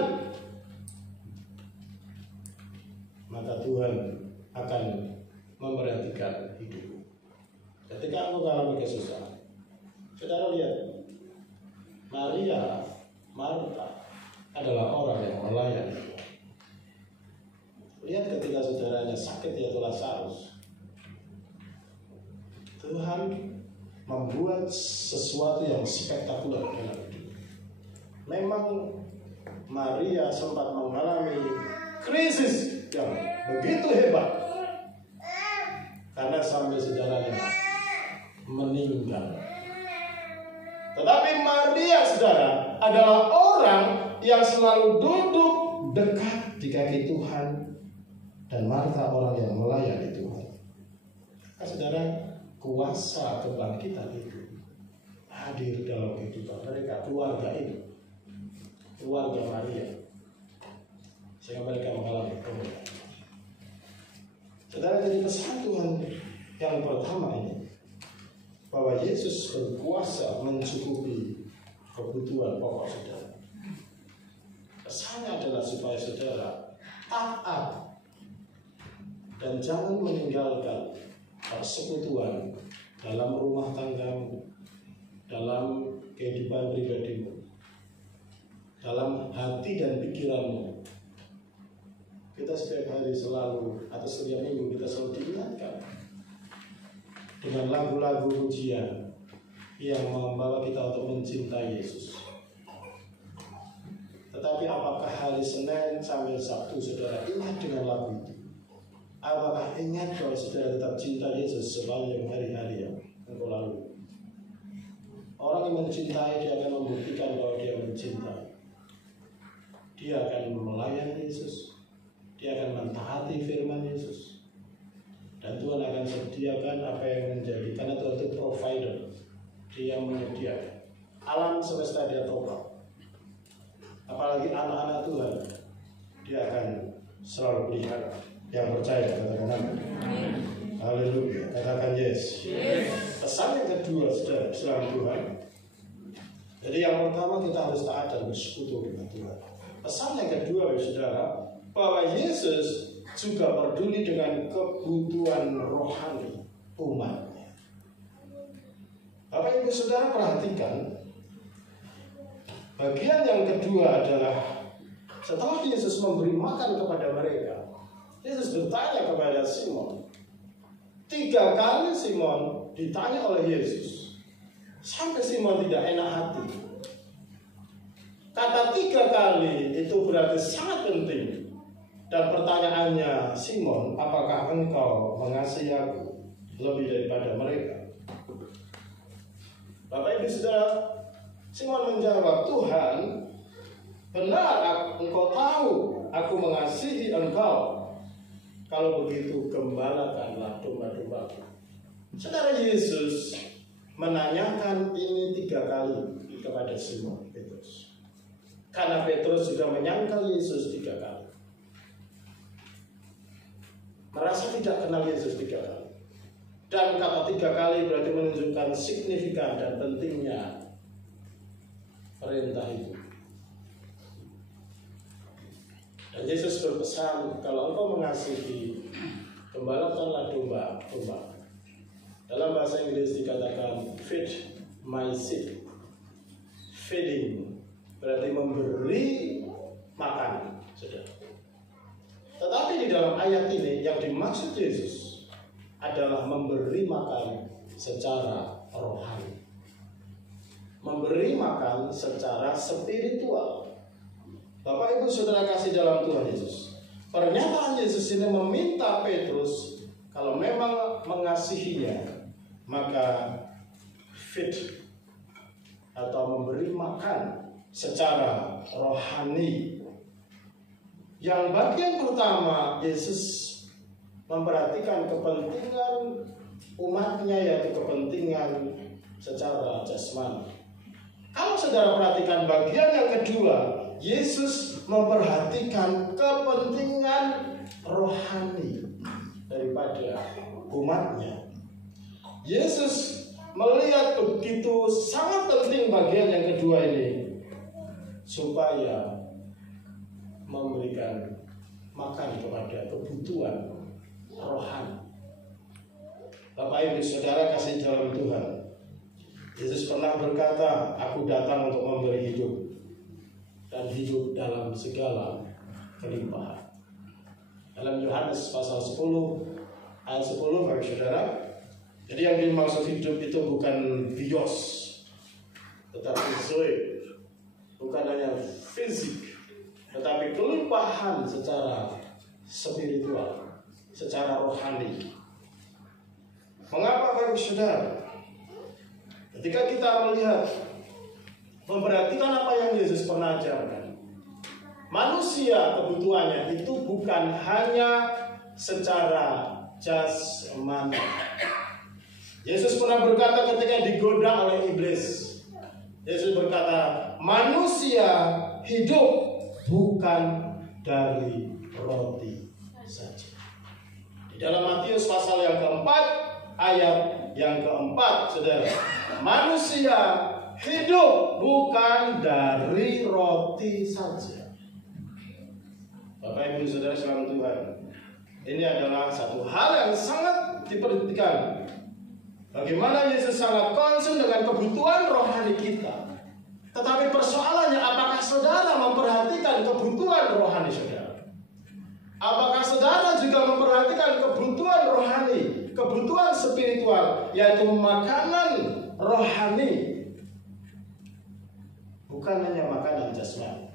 maka Tuhan akan memperhatikan hidupmu. Ketika engkau mengalami kesusahan, saudara lihat, Maria, Marta adalah orang yang melayani. Lihat ketika saudaranya sakit, yaitu Lazarus, Tuhan membuat sesuatu yang spektakuler dalam hidup. Memang Maria sempat mengalami krisis yang begitu hebat karena sampai saudaranya meninggal. Tetapi Maria, saudara, adalah orang yang selalu duduk dekat di kaki Tuhan, dan Marta orang yang melayani Tuhan. Nah, saudara, kuasa kebangkitan itu hadir dalam kehidupan mereka, keluarga ini, keluarga Maria, sehingga mereka mengalami kemuliaan. Saudara, jadi pesan Tuhan yang pertama ini, bahwa Yesus berkuasa mencukupi kebutuhan pokok saudara. Pesannya adalah supaya saudara taat dan jangan meninggalkan persekutuan dalam rumah tanggamu, dalam kehidupan pribadimu, dalam hati dan pikiranmu. Kita setiap hari selalu atau setiap minggu kita selalu diingatkan dengan lagu-lagu pujian yang membawa kita untuk mencintai Yesus. Tetapi apakah hari Senin sampai Sabtu saudara ingat dengan lagu itu? Apakah ingat bahwa saudara tetap cinta Yesus sepanjang hari-hari yang engkau lalui? Orang yang mencintai, dia akan membuktikan bahwa dia mencintai. Dia akan melayani Yesus, dia akan mentaati firman Yesus, dan Tuhan akan sediakan apa yang menjadi, karena Tuhan itu provider, dia menyediakan. Alam semesta dia topang. Apalagi anak-anak Tuhan, dia akan selalu pelihara. Yang percaya katakan amin. Haleluya, katakan yes. Pesan yang kedua, saudara, selalu Tuhan. Jadi yang pertama kita harus taat dan bersekutu dengan Tuhan. Pesan yang kedua, saudara, bahwa Yesus juga peduli dengan kebutuhan rohani umatnya. Bapak Ibu Saudara perhatikan, bagian yang kedua adalah setelah Yesus memberi makan kepada mereka, Yesus bertanya kepada Simon. 3 kali Simon ditanya oleh Yesus, sampai Simon tidak enak hati. Kata 3 kali itu berarti sangat penting. Dan pertanyaannya, Simon, apakah engkau mengasihi aku lebih daripada mereka? Bapak Ibu Saudara, Simon menjawab, Tuhan, benar engkau tahu aku mengasihi engkau. Kalau begitu, gembalakanlah domba-dombaku. Saudara, Yesus menanyakan ini 3 kali kepada Simon Petrus. Karena Petrus juga menyangkal Yesus 3 kali. Merasa tidak kenal Yesus 3 kali. Dan kata 3 kali berarti menunjukkan signifikan dan pentingnya perintah itu. Dan Yesus berpesan, kalau engkau mengasihi, gembalakanlah domba-domba. Dalam bahasa Inggris dikatakan feed my sheep. Feeding berarti memberi makan, saudara. Tetapi di dalam ayat ini yang dimaksud Yesus adalah memberi makan secara rohani. Memberi makan secara spiritual. Bapak Ibu Saudara kasih dalam Tuhan Yesus, pernyataan Yesus ini meminta Petrus kalau memang mengasihinya, maka feed atau memberi makan secara rohani. Yang bagian pertama, Yesus memperhatikan kepentingan umatnya, yaitu kepentingan secara jasmani. Kalau saudara perhatikan bagian yang kedua, Yesus memperhatikan kepentingan rohani daripada umatnya. Yesus melihat begitu sangat penting bagian yang kedua ini, supaya memberikan makan kepada kebutuhan rohani. Bapak Ibu Saudara kasih dalam Tuhan, Yesus pernah berkata, aku datang untuk memberi hidup, dan hidup dalam segala kelimpahan. Dalam Yohanes pasal 10 ayat 10, Bapak Saudara, jadi yang dimaksud hidup itu bukan bios, tetapi zoe, bukan hanya fisik, tetapi kelimpahan secara spiritual, secara rohani. Mengapa Bapak Saudara? Ketika kita melihat, memperhatikan apa yang Yesus pernah ajarkan, manusia kebutuhannya itu bukan hanya secara jasmani. Yesus pernah berkata ketika digoda oleh iblis, Yesus berkata, manusia hidup bukan dari roti saja. Di dalam Matius pasal yang keempat, ayat yang keempat, saudara, manusia hidup bukan dari roti saja. Bapak Ibu Saudara salam Tuhan, ini adalah satu hal yang sangat diperhatikan. Bagaimana Yesus sangat concern dengan kebutuhan rohani kita. Tetapi persoalannya, apakah saudara memperhatikan kebutuhan rohani saudara? Apakah saudara juga memperhatikan kebutuhan rohani, kebutuhan spiritual, yaitu makanan rohani, bukan hanya makanan jasmani.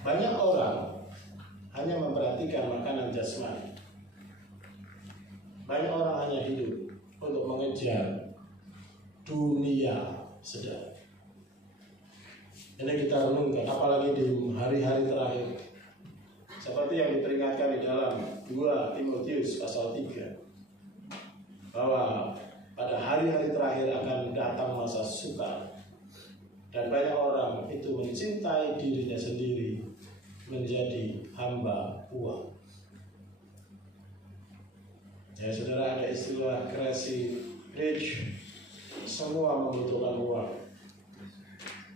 Banyak orang hanya memperhatikan makanan jasmani. Banyak orang hanya hidup untuk mengejar dunia saudara. Ini kita renungkan, apalagi di hari-hari terakhir, seperti yang diperingatkan di dalam 2 Timotius pasal 3, bahwa pada hari-hari terakhir akan datang masa sukar, dan banyak orang itu mencintai dirinya sendiri, menjadi hamba uang. Ya saudara, ada istilah crazy rich, semua membutuhkan uang.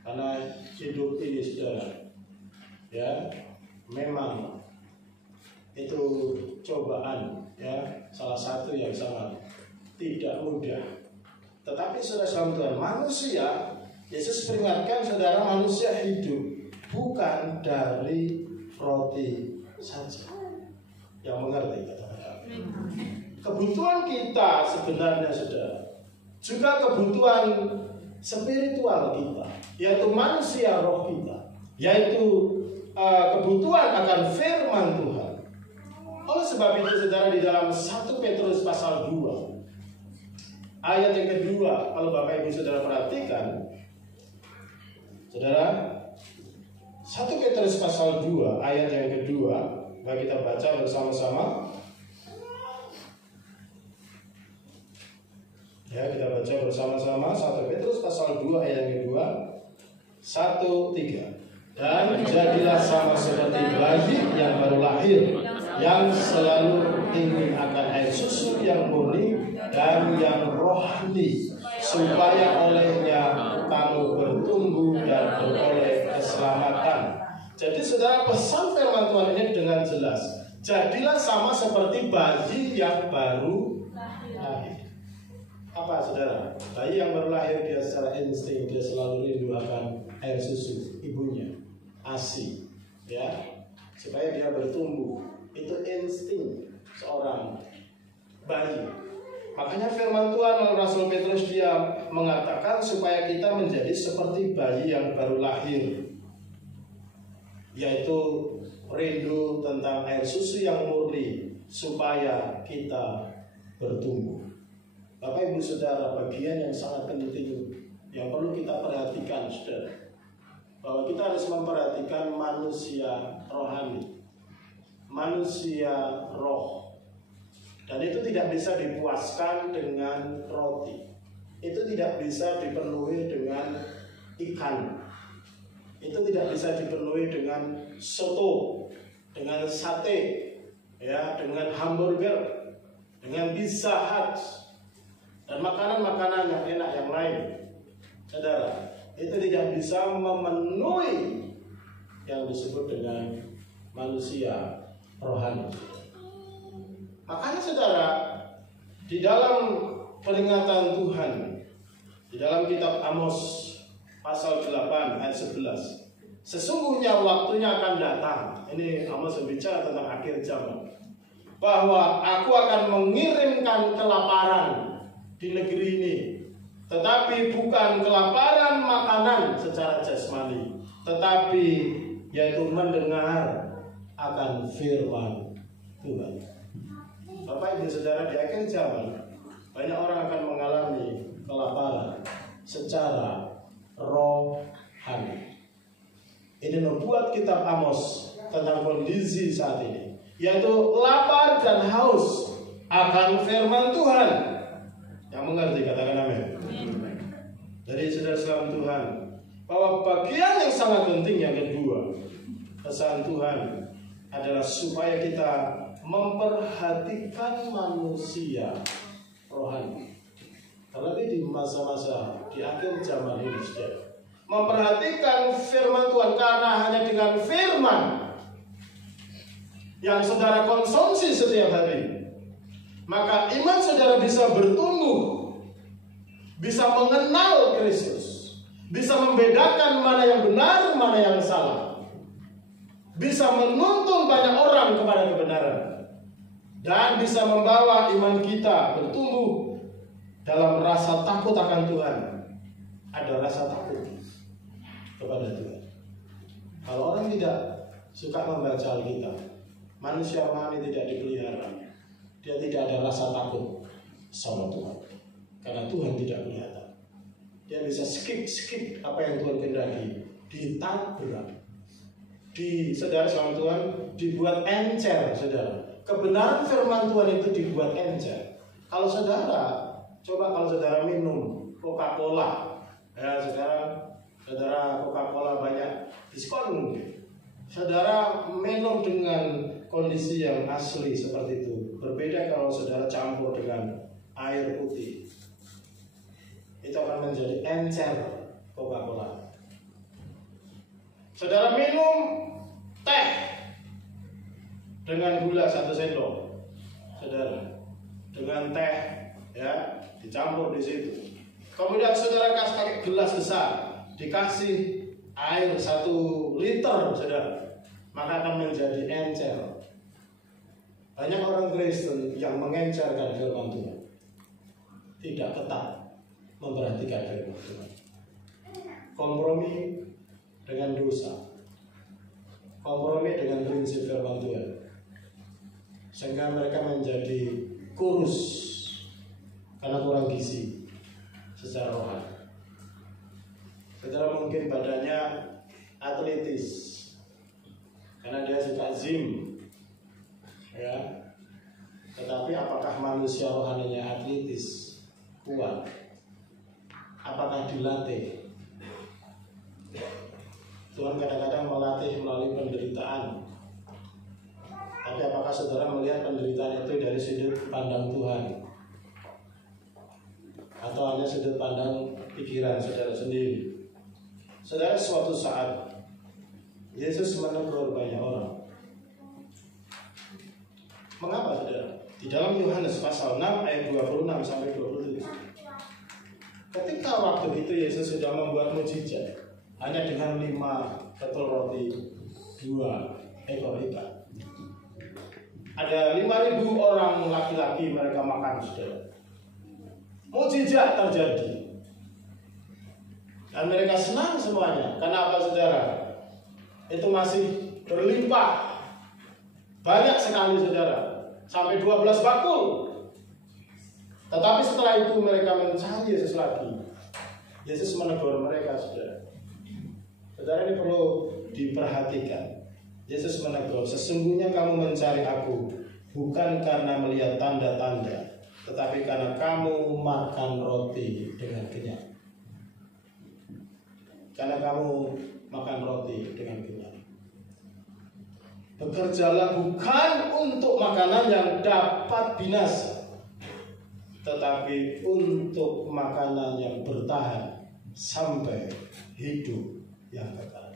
Karena hidup ini saudara, ya memang itu cobaan, ya salah satu yang sangat tidak mudah. Tetapi saudara Tuhan, manusia, Yesus peringatkan saudara, manusia hidup bukan dari roti saja. Yang mengerti kata-kata. Kebutuhan kita sebenarnya saudara, juga kebutuhan spiritual kita, yaitu manusia roh kita, yaitu kebutuhan akan firman Tuhan. Oleh sebab itu saudara, di dalam 1 Petrus pasal 2 ayat yang kedua, kalau Bapak Ibu saudara perhatikan, saudara, 1 Petrus pasal 2 ayat yang kedua, mari kita baca bersama-sama. Ya, kita baca bersama-sama 1 Petrus pasal 2 ayat yang kedua. 1, 3. Dan jadilah sama seperti bayi yang baru lahir, yang selalu ingin akan air susu yang murni dan yang rohani, supaya olehnya kamu bertumbuh dan beroleh keselamatan. Jadi saudara, pesan firman Tuhan ini dengan jelas, jadilah sama seperti bayi yang baru lahir. Apa saudara? Bayi yang baru lahir, dia secara insting dia selalu rindu akan air susu ibunya, ASI, ya, supaya dia bertumbuh. Itu insting seorang bayi. Makanya firman Tuhan melalui Rasul Petrus dia mengatakan supaya kita menjadi seperti bayi yang baru lahir, yaitu rindu tentang air susu yang murni supaya kita bertumbuh. Bapak Ibu saudara, bagian yang sangat penting yang perlu kita perhatikan, saudara, bahwa kita harus memperhatikan manusia rohani, manusia roh. Dan itu tidak bisa dipuaskan dengan roti. Itu tidak bisa dipenuhi dengan ikan. Itu tidak bisa dipenuhi dengan soto, dengan sate, ya, dengan hamburger, dengan Pizza Hut, dan makanan-makanan yang enak yang lain. Saudara, itu tidak bisa memenuhi yang disebut dengan manusia rohani. Makanya saudara, di dalam peringatan Tuhan, di dalam kitab Amos pasal 8 ayat 11, sesungguhnya waktunya akan datang. Ini Amos berbicara tentang akhir zaman, bahwa aku akan mengirimkan kelaparan di negeri ini, tetapi bukan kelaparan makanan secara jasmani, tetapi yaitu mendengar akan firman Tuhan. Bapak Ibu saudara, di akhir zaman banyak orang akan mengalami kelaparan secara rohani. Ini membuat kitab Amos tentang kondisi saat ini, yaitu lapar dan haus akan firman Tuhan. Yang mengerti katakan amin. Jadi saudara-saudara Tuhan, bahwa bagian yang sangat penting yang kedua, pesan Tuhan adalah supaya kita memperhatikan manusia rohani. Terlebih di masa-masa di akhir zaman ini, saudara, memperhatikan firman Tuhan, karena hanya dengan firman yang saudara konsumsi setiap hari, maka iman saudara bisa bertumbuh, bisa mengenal Kristus, bisa membedakan mana yang benar, mana yang salah, bisa menuntun banyak orang kepada kebenaran, dan bisa membawa iman kita bertumbuh dalam rasa takut akan Tuhan. Ada rasa takut kepada Tuhan. Kalau orang tidak suka membaca Alkitab, manusia rohani tidak dipelihara, dia tidak ada rasa takut sama Tuhan, karena Tuhan tidak kelihatan. Dia bisa skip apa yang Tuhan kehendaki, ditabrak. Saudara sama Tuhan dibuat encer, saudara. Kebenaran firman Tuhan itu dibuat encer. Kalau saudara, coba kalau saudara minum Coca-Cola, ya saudara Coca-Cola banyak diskon mungkin. Saudara minum dengan kondisi yang asli seperti itu. Berbeda kalau saudara campur dengan air putih. Itu akan menjadi encer Coca-Cola. Saudara minum teh dengan gula 1 sendok, saudara, dengan teh, ya, dicampur di situ. Kemudian saudara kasih pakai gelas besar, dikasih air 1 liter, saudara, maka akan menjadi encer. Banyak orang Kristen yang mengencerkan firman Tuhan, tidak ketat memperhatikan firman Tuhan, kompromi dengan dosa. kompromi dengan prinsip firman Tuhan, sehingga mereka menjadi kurus karena kurang gizi secara rohani. Saudara mungkin badannya atletis karena dia suka gym, ya. Tetapi apakah manusia rohaninya atletis, kuat? Apakah dilatih? Tuhan kadang-kadang melatih melalui penderitaan. Tapi apakah saudara melihat penderitaan itu dari sudut pandang Tuhan? Atau hanya sudut pandang pikiran saudara sendiri? Saudara, suatu saat Yesus menegur banyak orang. Mengapa saudara? Di dalam Yohanes pasal 6 ayat 26 sampai 27. Ketika waktu itu Yesus sudah membuat mukjizat hanya dengan 5 ketul roti 2 ekor ikan. Ada 5.000 orang laki-laki mereka makan, saudara. Mukjizat terjadi. Dan mereka senang semuanya. Karena apa, saudara? Itu masih berlimpah. Banyak sekali, saudara. Sampai 12 bakul. Tetapi setelah itu mereka mencari Yesus lagi. Yesus menegur mereka, saudara. Saudara, ini perlu diperhatikan. Yesus menegur, sesungguhnya kamu mencari aku bukan karena melihat tanda-tanda, tetapi karena kamu makan roti dengan kenyang. Karena kamu makan roti dengan kenyang. Bekerjalah bukan untuk makanan yang dapat binasa, tetapi untuk makanan yang bertahan sampai hidup yang kekal.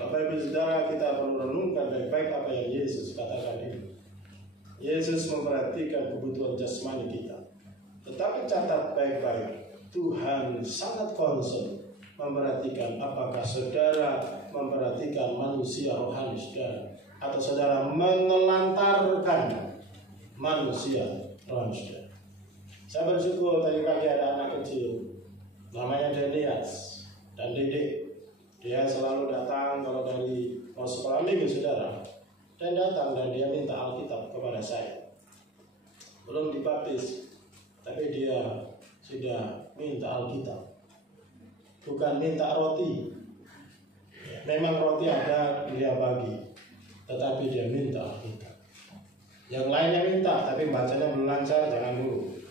Bapak Ibu Saudara, kita perlu renungkan baik-baik apa yang Yesus katakan ini. Yesus memperhatikan kebutuhan jasmani kita. Tetapi catat baik-baik, Tuhan sangat concern memperhatikan apakah saudara memperhatikan manusia rohani saudara, atau saudara menelantarkan manusia rohani saudara. Saya bersyukur tadi pagi ada anak kecil namanya Denias dan Dede. Dia selalu datang kalau dari mau sekolah minggu, saudara. Dan datang dan dia minta Alkitab kepada saya. Belum dibaptis, tapi dia sudah minta Alkitab. Bukan minta roti. Memang roti ada, dia bagi. Tetapi dia minta Alkitab. Yang lainnya minta, tapi bacanya belum lancar, jangan dulu.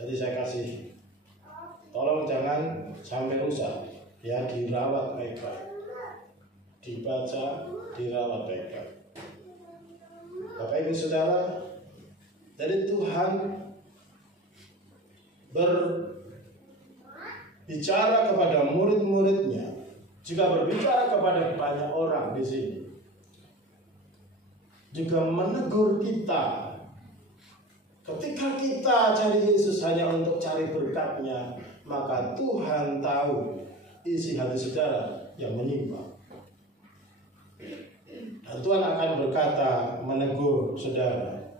Jadi saya kasih. Tolong jangan sampai rusak. Ya, dirawat baik-baik, dibaca, dirawat baik-baik. Bapak Ibu Saudara, dari Tuhan berbicara kepada murid-muridnya, juga berbicara kepada banyak orang di sini, juga menegur kita. Ketika kita cari Yesus hanya untuk cari berkat-Nya, maka Tuhan tahu isi hati saudara yang menyimpang. Dan Tuhan akan berkata, menegur saudara,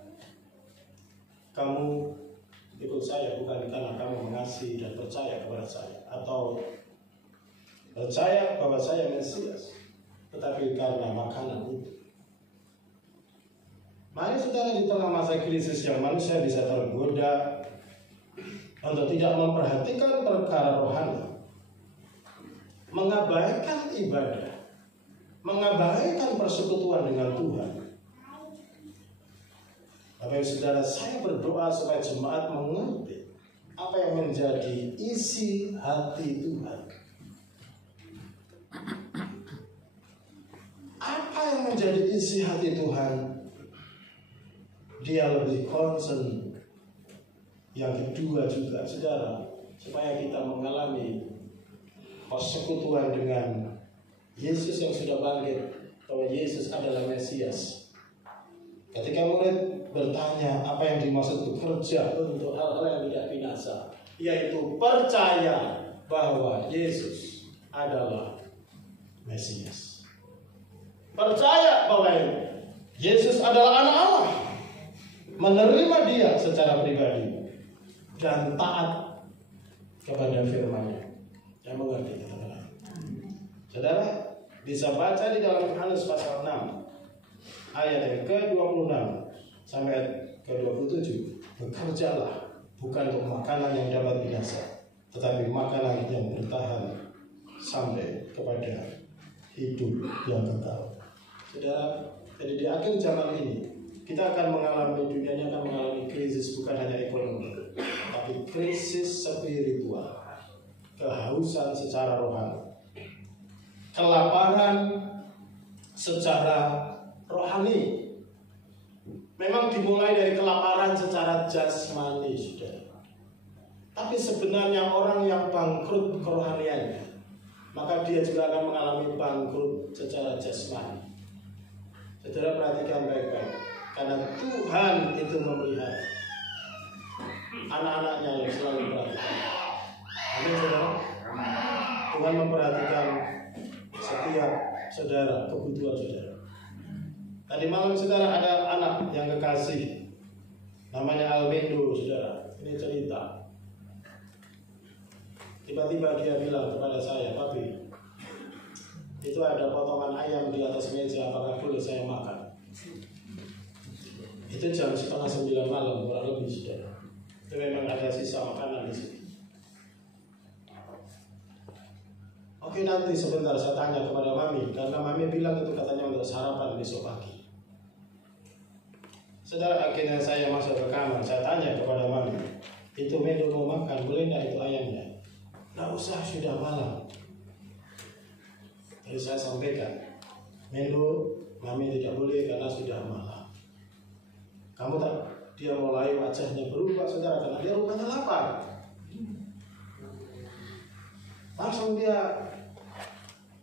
kamu ikut saya bukan karena kamu mengasihi dan percaya kepada saya, atau percaya bahwa saya Mesias, tetapi karena makanan itu. Mari saudara, di tengah masa krisis yang manusia bisa tergoda untuk tidak memperhatikan perkara rohani, mengabaikan ibadah, mengabaikan persekutuan dengan Tuhan. Bapak Ibu Saudara, saya berdoa supaya jemaat mengerti apa yang menjadi isi hati Tuhan. Apa yang menjadi isi hati Tuhan? Dia lebih concern. Yang kedua juga, saudara, supaya kita mengalami persekutuan dengan Yesus yang sudah bangkit, bahwa Yesus adalah Mesias. Ketika murid bertanya apa yang dimaksud bekerja untuk hal-hal yang tidak binasa, yaitu percaya bahwa Yesus adalah Mesias. Percaya bahwa Yesus adalah anak Allah, menerima dia secara pribadi dan taat kepada firman-Nya. Yang mengerti kata-kata. Saudara, Bisa baca di dalam Yohanes pasal 6 ayat yang ke-26 sampai ayat ke-27. Bekerjalah bukan untuk makanan yang dapat binasa, tetapi makanan yang bertahan sampai kepada hidup yang kekal. Saudara, jadi di akhir zaman ini kita akan mengalami, dunia ini akan mengalami krisis bukan hanya ekonomi, tapi krisis spiritual, kehausan secara rohani, kelaparan secara rohani. Memang dimulai dari kelaparan secara jasmani, saudara. Tapi sebenarnya orang yang bangkrut kerohaniannya, maka dia juga akan mengalami bangkrut secara jasmani. Saudara perhatikan baik-baik, karena Tuhan itu memelihara anak-anaknya yang selalu perhatikan. Amin, saudara. Tuhan memperhatikan setiap saudara, kebutuhan saudara. Tadi malam saudara ada anak yang kekasih, namanya Almendo, saudara. Ini cerita. Tiba-tiba dia bilang kepada saya, "Papi, itu ada potongan ayam di atas meja, apakah boleh saya makan?" Itu jam 8:30 malam, kurang lebih, saudara. Itu memang ada sisa makanan di situ. Oke, nanti sebentar saya tanya kepada Mami, karena Mami bilang itu katanya untuk sarapan besok pagi. Saudara, akhirnya saya masuk ke kamar, saya tanya kepada Mami, "Itu Mendo mau makan, boleh enggak itu ayamnya?" "Nggak usah, sudah malam." Jadi saya sampaikan, "Mendo, Mami tidak boleh karena sudah malam." Kamu tak? Dia mulai wajahnya berubah, saudara, karena dia rupanya lapar. Langsung dia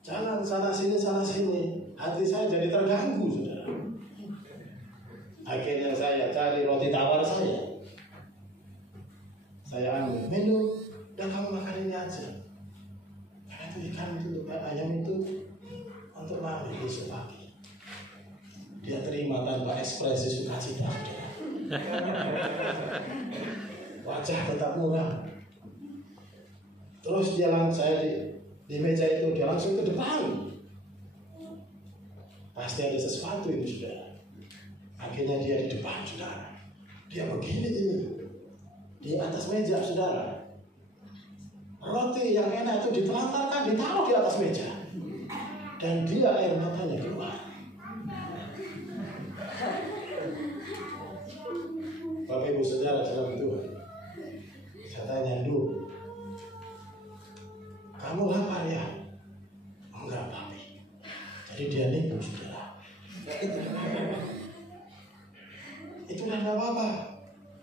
jalan sana sini. Hati saya jadi terganggu, saudara. Akhirnya saya cari roti tawar saya. Saya ambil, "Mendo, udah kamu makan ini aja. Karena itu ikan itu, ayam itu untuk Mami besok pagi." Dia terima tanpa ekspresi sukacita. Wajah tetap murah. Terus dia langsung, saya di meja itu, dia langsung ke depan. Pasti ada sesuatu ini, saudara. Akhirnya dia di depan, saudara. Dia begini ini di atas meja, saudara. Roti yang enak itu ditelantarkan, ditaruh di atas meja, dan dia air matanya keluar. Bapak Ibu saudara dalam Tuhan, saya tanya, "Du, kamu lapar ya?" "Enggak, Papi." Jadi dia nipu, saudara. "Itu udah enggak apa-apa,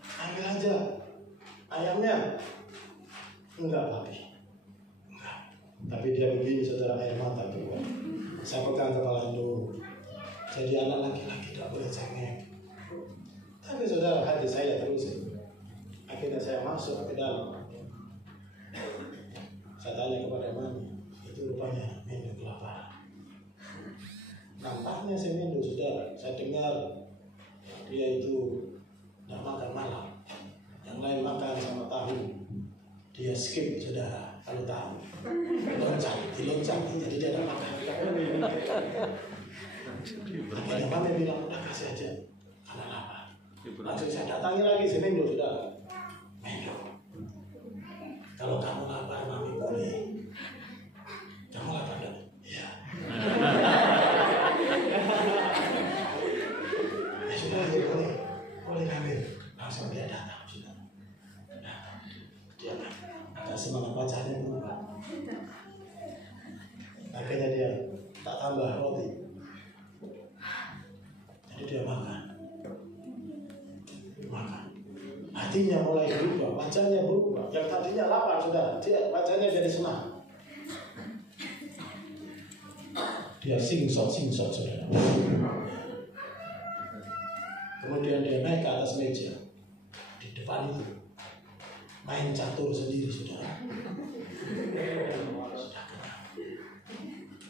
ambil aja ayamnya." "Enggak, Papi." "Enggak." Tapi dia begini, saudara, air mata keluar. Saya pegang kepala dulu. Jadi anak laki-laki tidak boleh cengeng. Tapi saudara, hati saya terus. Akhirnya saya masuk ke dalam. Saya tanya kepada Mami, "Itu rupanya Mendo kelaparan." Nampaknya si Mendo, saudara, saya dengar dia itu tidak makan malam. Yang lain makan sama tahu, dia skip, saudara. Kalau tahu diloncat, jadi dia tidak makan. Akhirnya Mami bilang, "Udah kasih aja, karena lapar." Langsung saya datangi lagi si Mendo, saudara. "Mendo, kalau kamu lapar, Mami boleh." "Kamu lapar enggak?" "Iya." "Ya sudah, ya boleh ambil." Langsung dia datang, saudara. Dia agak semangat wajahnya berubah. Akhirnya dia tak tambah roti. Jadi dia makan. Hatinya mulai berubah, wajahnya berubah. Yang tadinya lapar, saudara, dia wajahnya jadi senang. Dia singsot, saudara. Kemudian dia naik ke atas meja di depan itu, main catur sendiri, saudara. Sudah kenal.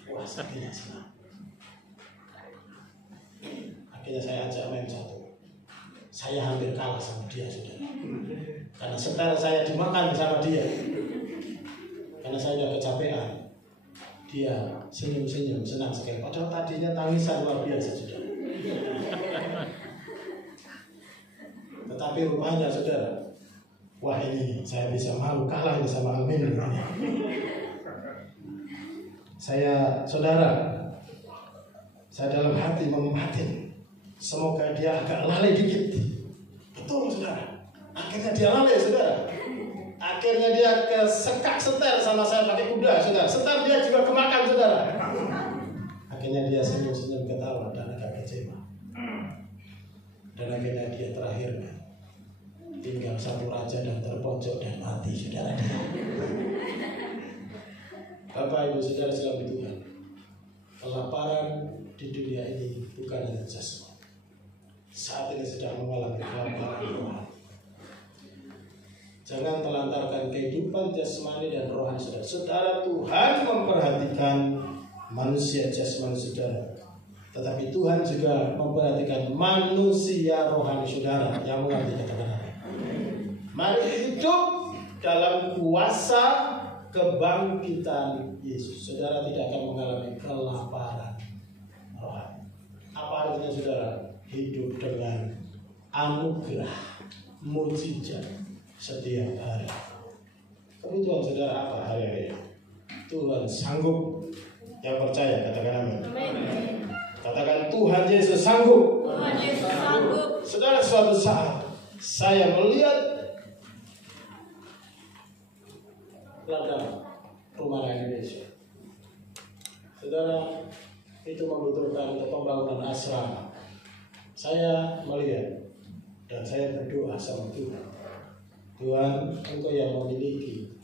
Puas, hatinya senang. Akhirnya saya ajak main catur. Saya hampir kalah sama dia, saudara. Karena setelah saya dimakan sama dia, karena saya sudah kecapean, dia senyum-senyum, senang sekali. Padahal tadinya tangisan luar biasa, saudara. Tetapi rupanya, saudara, wah ini saya bisa malu kalah ini sama Almin. Saya dalam hati mengumatin, semoga dia agak lalai dikit. Betul, saudara. Akhirnya dia lalai, saudara. Akhirnya dia kesekak setir sama saya pakai kuda, saudara. Setir dia juga kemakan, saudara. Akhirnya dia senyum-senyum ketawa dan agak kecewa. Dan akhirnya dia terakhir tinggal satu raja dan terpojok dan mati, saudara. Bapak, Ibu, saudara sekalian Tuhan, kelaparan di dunia ini bukan hanya jasmani. Saat ini sedang mengalami kelaparan rohani. Jangan telantarkan kehidupan jasmani dan rohani saudara. Saudara, Tuhan memperhatikan manusia jasmani saudara, tetapi Tuhan juga memperhatikan manusia rohani saudara yang mengerti kata-kata. Mari hidup dalam kuasa kebangkitan Yesus. Saudara tidak akan mengalami kelaparan rohani. Apa artinya, saudara? Hidup dengan anugerah, mujizat setiap hari. Kebutuhan saudara apa hari-hari? Tuhan sanggup. Yang percaya katakan amin. Katakan Tuhan Yesus sanggup. Tuhan Yesus sanggup. Saudara, suatu saat saya melihat ladang rumah Indonesia. Saudara, itu membutuhkan untuk pembangunan asrama. Saya melihat dan saya berdoa sama Tuhan. Tuhan, Engkau yang memiliki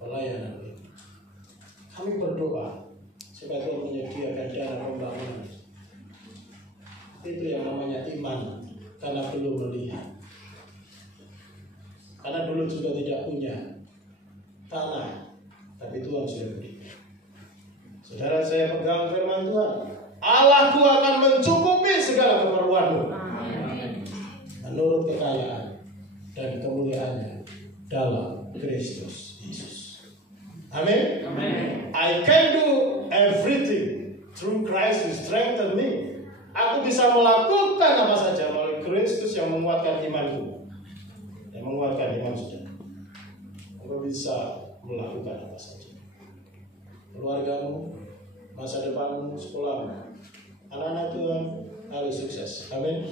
pelayanan ini. Kami berdoa supaya Tuhan menyediakan dana pembangunan. Itu yang namanya iman, karena belum melihat. Karena dulu juga tidak punya tanah, tapi Tuhan sudah beri. Saudara, saya pegang firman Tuhan. Allahku akan mencukupi segala keperluanmu menurut kekayaan dan kemuliaannya dalam Kristus Yesus. Amin. I can do everything through Christ who strengthens me. Aku bisa melakukan apa saja melalui Kristus yang menguatkan imanku, yang menguatkan iman saudara. Engkau bisa melakukan apa saja. Keluargamu, masa depanmu, sekolahmu. Anak-anak Tuhan harus sukses. Amin.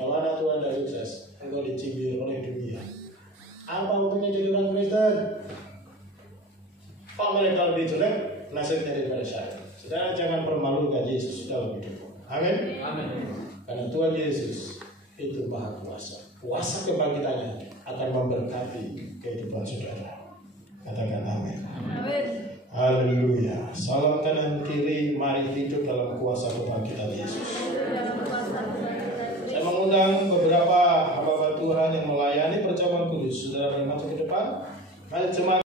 Kalau anak Tuhan tidak sukses, engkau dicibir oleh dunia. Apa untungnya jadi orang Kristen? Kalau mereka lebih jelek, nasibnya daripada saya. Saudara, jangan permalukan Yesus dalam hidupmu. Amin. Karena Tuhan Yesus itu Maha Kuasa. Kuasa kebangkitannya akan memberkati kehidupan saudara. Katakan amin. Haleluya. Salam kanan kiri, mari hidup dalam kuasa kebangkitan Yesus. Saya mengundang beberapa hamba Tuhan yang melayani perjamuan kudus. Saudara, mari masuk ke depan. Mari jemaat